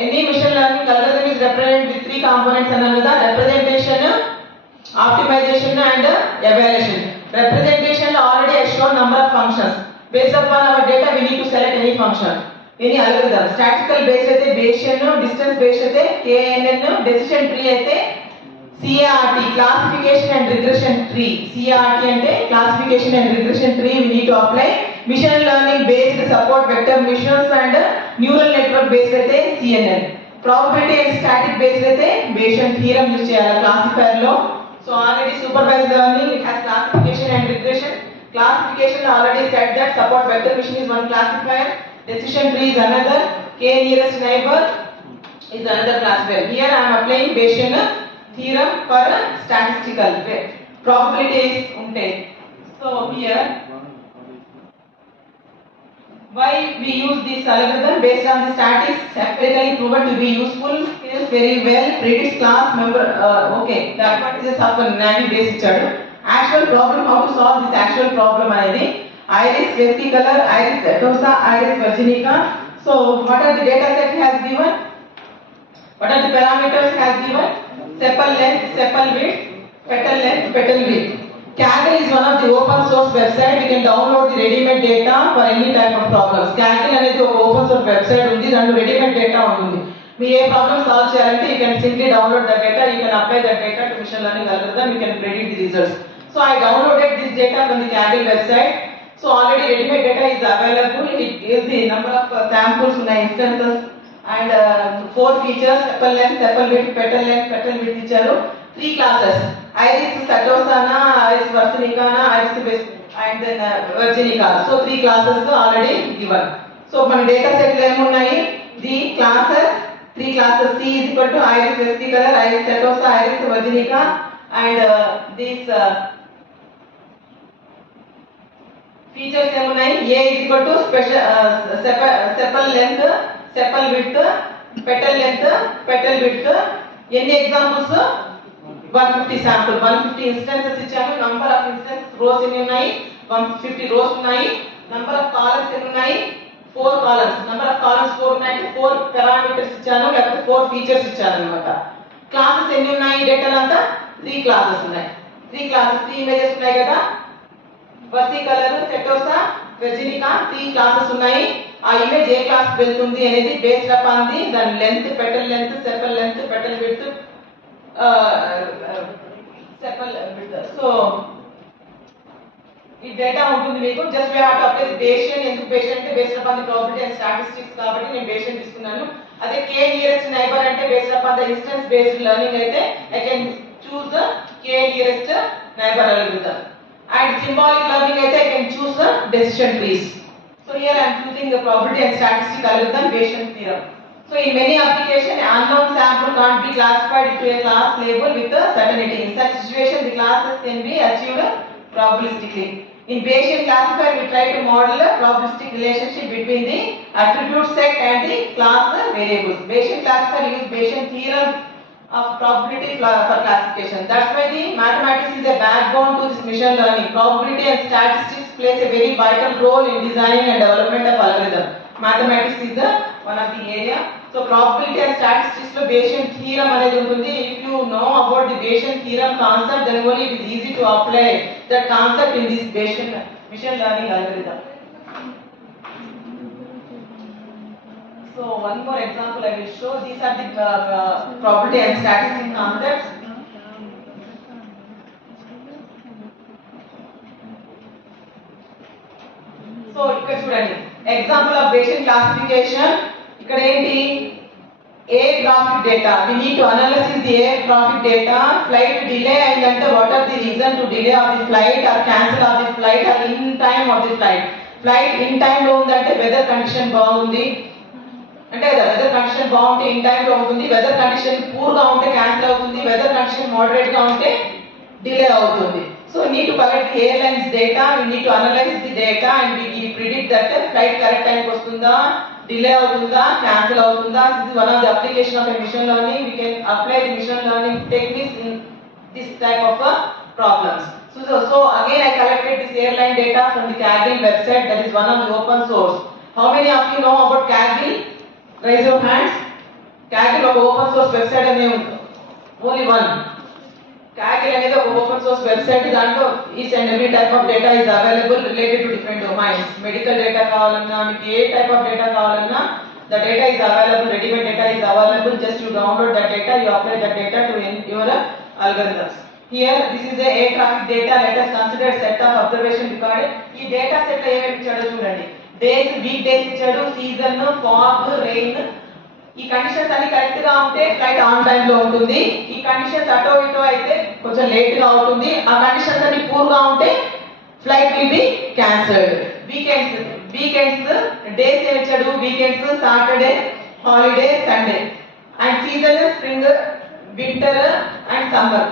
Any machine learning algorithm is represented with 3 components అన్నాను కదా, representation, optimization and evaluation. Representation already I shown number of functions. Based upon our data we need to select any function, any algorithm. Statistical based అయితే Bayesian, distance based అయితే KNN, decision tree అయితే CRT, classification and regression tree. CRT అంటే classification and regression tree we need to apply. Machine learning based support vector missions and neural network based అయితే CNN. Probability and static based అయితే Bayesian theorem use చేయాలి classifier లో. So already supervised learning it has classification and regression. Classification already said that support vector mission is one classifier, decision tree is another, k nearest neighbor is another classifier. Here I am applying Bayesian theorem for statistical probabilities ఉంటాయి. So here why we use this algorithm, based on the statistics empirically proven to be useful, skills very well, predicts class member. Okay, the advantages of a nanny base ఇచ్చాడు. Actual problem, how to solve this actual problem అనేది iris vesicolor, iris setosa, iris virginica. So what are the data set he has given, what are the parameters he has given, sepal length, sepal width, petal length, petal width. Kaggle is one of the open source website. We can download the ready-made data for any type of problems. Kaggle అనేది ఒక open source website ఉంది, దాంట్లో ready-made data ఉంటుంది. మీ ఏ problem solve చేయాలంటే you can simply download the data, you can apply that data to machine learning algorithm, you can predict the results. So I downloaded this data from the Kaggle website. So already ready-made data is available. It gives the number of samples ఉన్న instances and 4 features, sepal length, sepal width, petal length, petal width ఇచ్చారు. 3 classes, iris setosana, iris virginicana, iris and then virginica. So 3 classes already given. So మన data set లో ఏమున్నాయి, the classes, 3 classes. C is equal to iris vesicolor, iris setosa, iris virginica and these features ఏమున్నాయి, A is equal to special sepal length, sepal width, petal length, petal width. ఎన్ని examples, 150 sample, 150 instances ఇచ్చాను. Number of instances rose ఎన్ని ఉన్నాయి, 150 rose ఉన్నాయి. Number of columns ఎన్ని ఉన్నాయి, 4 columns. Number of columns 4 ఉన్నాయి, 4 parameters ఇచ్చాను, లేకపోతే 4 ఫీచర్స్ ఇచ్చాను అన్నమాట. క్లాసెస్ ఎన్ని ఉన్నాయి, డేటా అంతా 3 క్లాసెస్ ఉన్నాయి. 3 క్లాసెస్, 3 ఇమేజెస్ ఉన్నాయి కదా, వర్సికలర్, సెటోసా, వెర్జినికా, 3 క్లాసెస్ ఉన్నాయి. ఆ ఇమేజ్ ఏ క్లాస్ వెళ్తుంది అనేది బేస్డ్ అపాన్ ది దాని length, petal length, sepal length, petal width, sepal width. So ఈ డేటా ఉంటుంది మీకు. Just we have to apply Bayesian. ఎందుకు Bayesian అంటే based upon the probability and statistics కాబట్టి నేను Bayesian తీసుకున్నాను. అదే k నియరెస్ట్ నైబర్ అంటే based upon the instance based learning అయితే I can choose the k nearest neighbor algorithm. And symbolic learning అయితే I can choose the decision trees. So here I am choosing the probability and statistics algorithm, Bayesian theorem. So in many applications, unknown sample can't be classified into a class label with a certainty. In such situation, the classes can be achieved probabilistically. In Bayesian classifier, we try to model a probabilistic relationship between the attribute set and the class variables. Bayesian classifier use Bayesian theorem of probability for classification. That's why the mathematics is a backbone to this machine learning. Probability and statistics plays a very vital role in designing and development of algorithm. Mathematics is the one of the area. So probability and statistics lo Bayesian theorem anedi untundi. If you know about the Bayesian theorem concept, then only it is easy to apply that concept in this Bayesian machine learning algorithm. So one more example I will show. These are the probability and statistics concepts. So ఇక్కడ చూడండి example of Bayesian classification. ఇక్కడ ఏంటి air traffic data. We need to analyze the air traffic data. Flight delay అయిందంటే what are the reason to delay of the flight or cancel of the flight or in time of the flight. Flight in time లో ఉందంటే weather condition బాగుంది. అంటే కదా weather condition బాగుంటే in time లో ఉంటుంది, weather condition poor గా ఉంటే క్యాన్సిల్ అవుతుంది, వెదర్ కండిషన్ మోడరేట్ గా ఉంటే డిలే అవుతుంది. So need to collect airlines data, we need to analyse the data and we predict that flight correct time కి వస్తుందా, డిలే అవుతుందా, క్యాన్సిల్ అవుతుందా. This is one of the application of machine learning. We can apply the machine learning techniques in this type of problems. So again I collected this airline data from the Kaggle website. That is one of the open source. How many of you know about Kaggle? Raise your hands. Kaggle ఒక open source website అనే only one. Kaggle అనేది ఒక open source website. దాంట్లో each and every type of data is available related to different domains. Medical data కావాలన్నా, మీకు ఏ type of data కావాలన్నా the data is available, ready-made data is available. Just you download that data, you apply that data to your algorithms. Here this is a air traffic data. Let us consider set of observation recorded. ఈ data set లో ఏమేమి ఇచ్చాడో చూడండి. Days, week days ఇచ్చాడు, season, fog, rain. ఈ conditions అన్ని correct గా ఉంటే ఫ్లైట్ ఆన్ టైం లో ఉంటుంది. ఈ కండిషన్స్ అటో ఇటో అయితే కొంచెం లేట్ గా అవుతుంది. ఆ కండిషన్స్ అన్ని పూర్ గా ఉంటే flight will be cancelled. Weekends days ఏమి ఇచ్చాడు? Weekends, Saturday, holiday, Sunday. And season spring, winter and summer.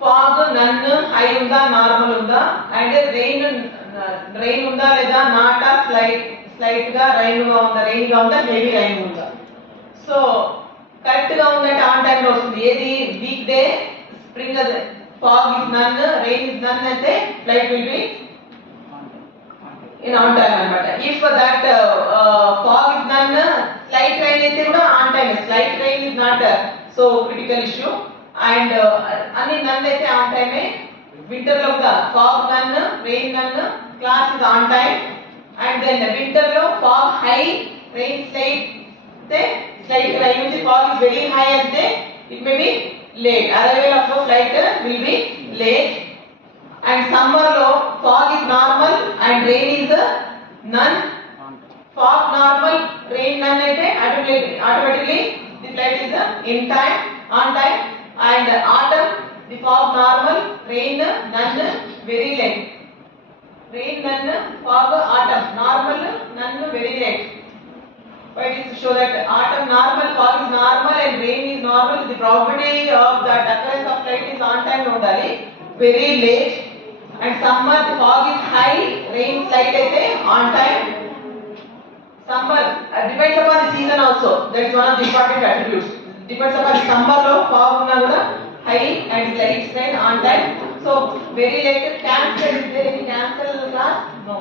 Fog none, high ఉందా, నార్మల్ ఉందా, అండ్ రెయిన్ ఉందా లేదా, నాటా, స్లైట్ గా, రెయిన్ గా ఉందా, హెవీ రైన్ ఉందా. సో కరెక్ట్ గా ఉందంటే ఆన్ టైం లో వస్తుంది. ఏది? Week day, spring, fog is none, rain is none అయితే flight will be in on time అన్నమాట. If that fog is none, slight rain అయితే కూడా on time. Slight rain is not so critical issue. And అన్ని none అయితే on టైమే. Winter లో కూడా fog none, rain none, class is on time. And then winter లో fog high, rain slight అయితే slight rain ఉంది, ఫాగ్ ఇస్ వెరీ హై అయితే it may be late. Arrival of flight will be late. And summer లో fog is normal and rain is none. Fog normal, rain నన్ అయితే automatically the flight is in time, on time. And autumn, the fog normal, rain none, very late. Rain none, fog autumn normal, none, very late. Why it is to show that autumn normal, fog is normal and rain is normal. The probability of the occurrence of flight is on time nodali, very late. And summer, the fog is high, rain slight అయితే on time. Summer depends upon the season also. That is one of the important attributes. Depends upon summer లో fog ఉన్నా కూడా high and light rain on time. So very late, cancelled. Is there any cancel class? No.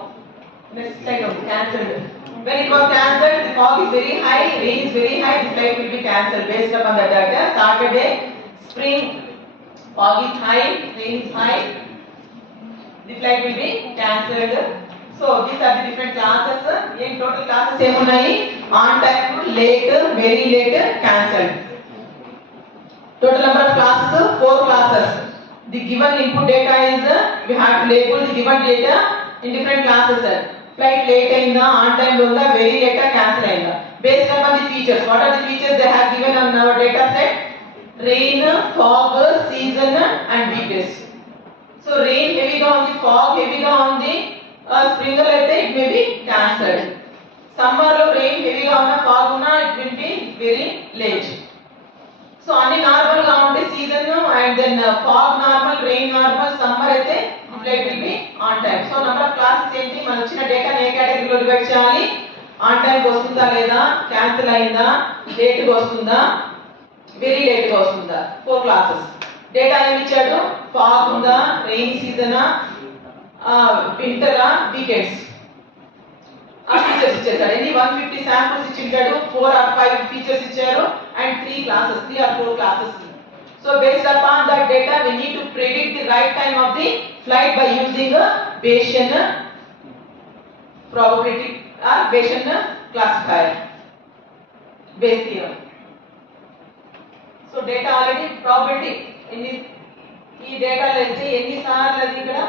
Next slide on cancelled. When it was cancelled, the fog is very high, rain is very high, the flight will be cancelled based upon the data. Saturday, spring, fog is high, rain is high, the flight will be cancelled. So these are the different classes. In total classes em unnai? On time, late, very late, cancelled. Total number of classes 4 classes. The given input data is we have to label the given data in different classes. Flight late ayinda, on time lo unda, very late, cancel ayinda. Based upon the features, what are the features they have given on our data set? Rain, fog, season and weekdays. So rain heavy ga undi, fog heavy ga undi, sprinkle అయితే it may be cancelled. Summer లో rain heavy గా ఉన్న, fog ఉన్న, it will be very late. So అన్ని normal గా ఉంటే season and then fog normal, rain normal, summer అయితే flight will be on time. So number of classes ఏంటి? మన వచ్చిన డేటాని ఏ కేటగిరీలో డివైడ్ చేయాలి? ఆన్ టైం వస్తుందా లేదా, క్యాన్సిల్ అయిందా, లేట్ గా వస్తుందా, వెరీ లేట్ గా వస్తుందా 4 క్లాసెస్ డేటా ఏమి ఇచ్చాడు ఫాగ్ ఉందా రెయిన్ సీజనా వింటరా వీకెండ్స్ ఆ ఫీచర్స్ ఇచ్చేసాడు ఎన్ని 150 శాంపుల్స్ ఇచ్చింటాడు 4 or 5 ఫీచర్స్ ఇచ్చారు and 3 classes 3 or 4 classes so based upon that data we need to predict the right time of the flight by using a Bayesian probability or Bayesian classifier Bayes theorem. So data already probability ఈ data అయితే ఎన్ని సార్లు అది ఇక్కడ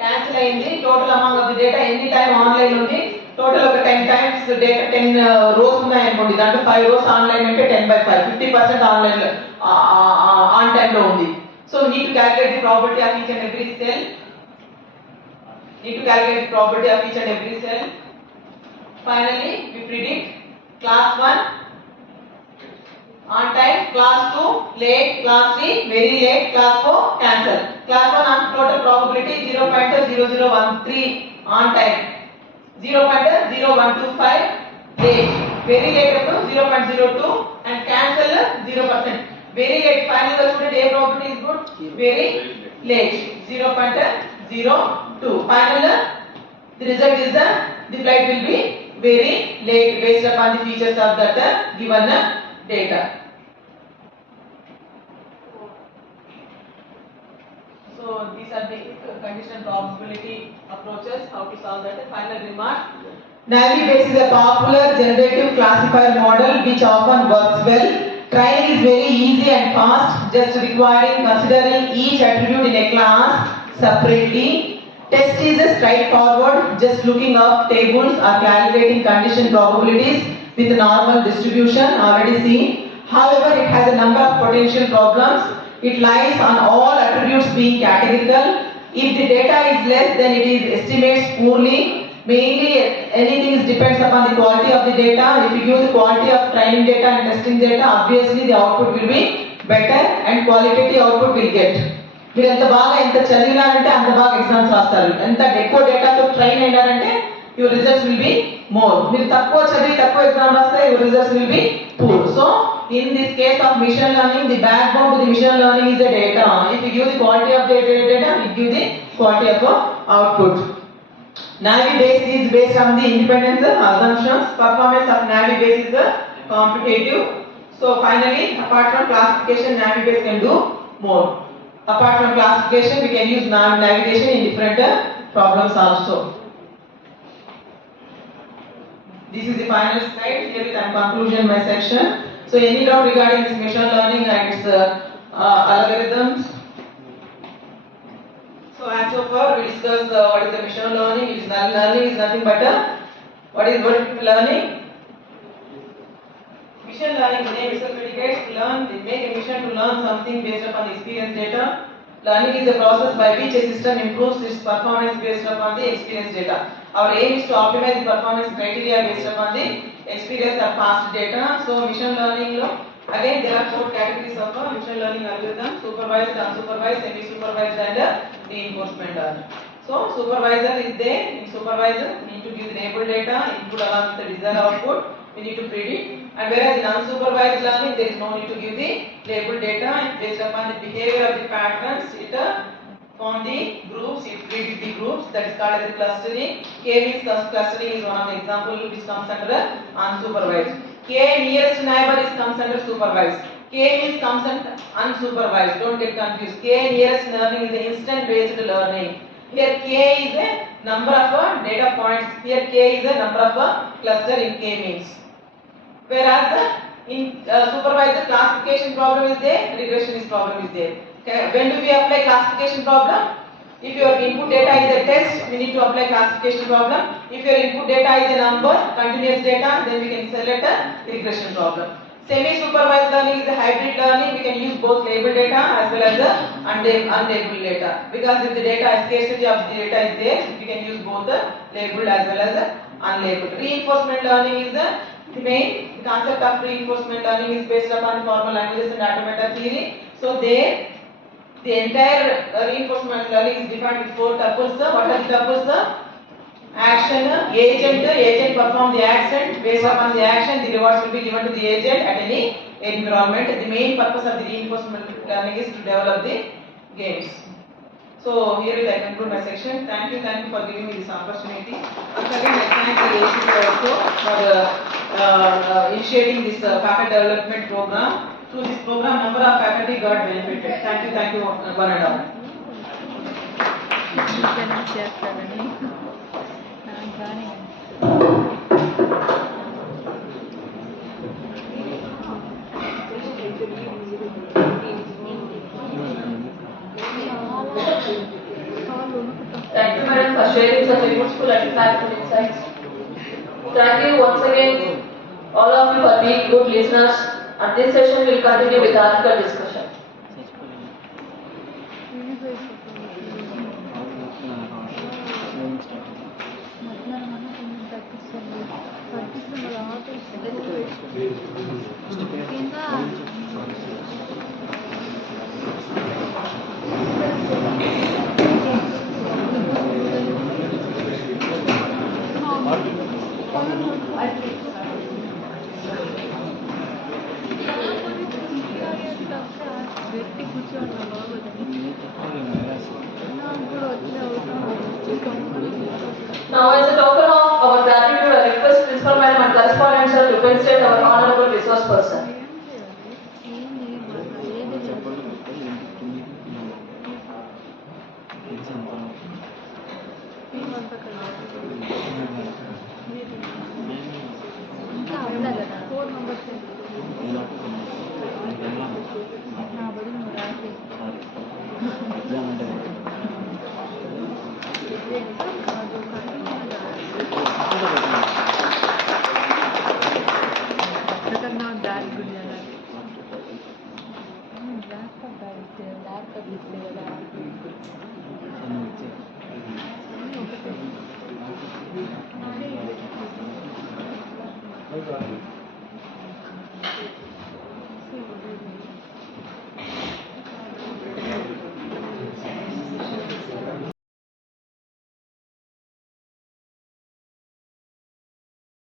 cancel అయింది total amount of the data ఎన్ని time online ఉంది total ఒక 10 టైమ్స్ డేటా 10 రోస్ ఉన్నాయి అనుకోండి దాంట్లో 5 రోస్ ఆన్లైన్ అంటే 10/5 50% ఆన్లైన్ ఆన్ టైం లో ఉంది so need to calculate the probability of each and every cell finally we predict class 1 on time, class 2 late, class 3 very late, class 4 cancel. Class 1 on total probability 0.0013 on time, 0.0125 late, very late up to 0.02 and cancel 0%. Very late final student A probability is good, very late 0.02. Final the result is the flight will be very late based upon the features of that given data. So these are the condition probability approaches, how to solve that. Final remark. Navi-Bayes is a popular generative classifier model which often works well. Training is very easy and fast, just requiring considering each attribute in a class separately. Test is straightforward, just looking up tables or calculating condition probabilities with normal distribution already seen. However, it has a number of potential problems. It lies on all attributes being categorical. If the data is less, then it is estimates poorly. Mainly, anything depends upon the quality of the data. If you use the quality of training data and testing data, obviously the output will be better and qualitative output will get. మీరు ఎంత బాగా ఎంత చదివినారంటే అంత బాగా exams రాస్తారు ఎంత ఎక్కువ డేటాతో ట్రైన్ అయినారంటే your results will be more మీరు తక్కువ చదివి తక్కువ ఎగ్జామ్ రాస్తే your results will be poor so in this case of machine learning the backbone to the machine learning is the data if you give the quality of the data it gives the quality of output. Navi-Bayes is based on the independence assumptions. Performance of Navi-Bayes is competitive. So finally apart from classification Navi-Bayes can do more. Apart from classification, we can use navigation in different problems also. This is the final slide. Here we can conclusion my section. So any doubt regarding this machine learning and its algorithms? So as so far we discussed what is the machine learning. It is learning is nothing but what is learning? Machine learning name itself indicates learn. They make a machine to learn something based upon the experience data. Learning is the process by which a system improves its performance based upon the experience data. Our aim is to optimize the performance criteria based upon the experience of past data. So machine learning again there are 4 categories of machine learning algorithm: supervised, unsupervised, semi-supervised, and reinforcement learning. So supervisor is there. In supervisor, we need to give the label data, input along with the desired output. We need to predict. And whereas in unsupervised learning, there is no need to give the label data. Based upon the behavior of the patterns, it form the groups, it predicts the groups. That is called as the clustering. K means clustering is one of the example which comes under unsupervised. K nearest neighbor is comes under supervised. K means comes under unsupervised. Don't get confused. K nearest learning is the instant based learning. Here K is a number of data points. Here K is a number of cluster in K means. Whereas in supervised classification problem is there, regression is problem is there. Okay. When do we apply classification problem? If your input data is a test, we need to apply classification problem. If your input data is a number, continuous data, then we can select a regression problem. Semi-supervised learning is a hybrid learning. We can use both labeled data as well as unlabeled data. Because if the data scarcity of the data is there, we can use both the labeled as well as unlabeled. Reinforcement learning is the main concept of reinforcement learning is based upon formal languages and automata theory. So there, the entire reinforcement learning is defined with 4 tuples. What are the tuples? Action, agent perform the action. Based upon the action, the rewards will be given to the agent at any environment. The main purpose of the reinforcement learning is to develop the games. So here will I conclude my section. Thank you for giving me this opportunity. Once again, I thank the ACP also for initiating this faculty development program. Through this program, number of faculty got benefited. Thank you, one and all. Thank you, madam, for sharing such a useful and insightful insights. Thank you once again, all of you, for being good listeners. And this session will continue with article discussion. Now, as a token of our gratitude, I request Principal Madam and Correspondent Sir to present our Honorable Resource Person.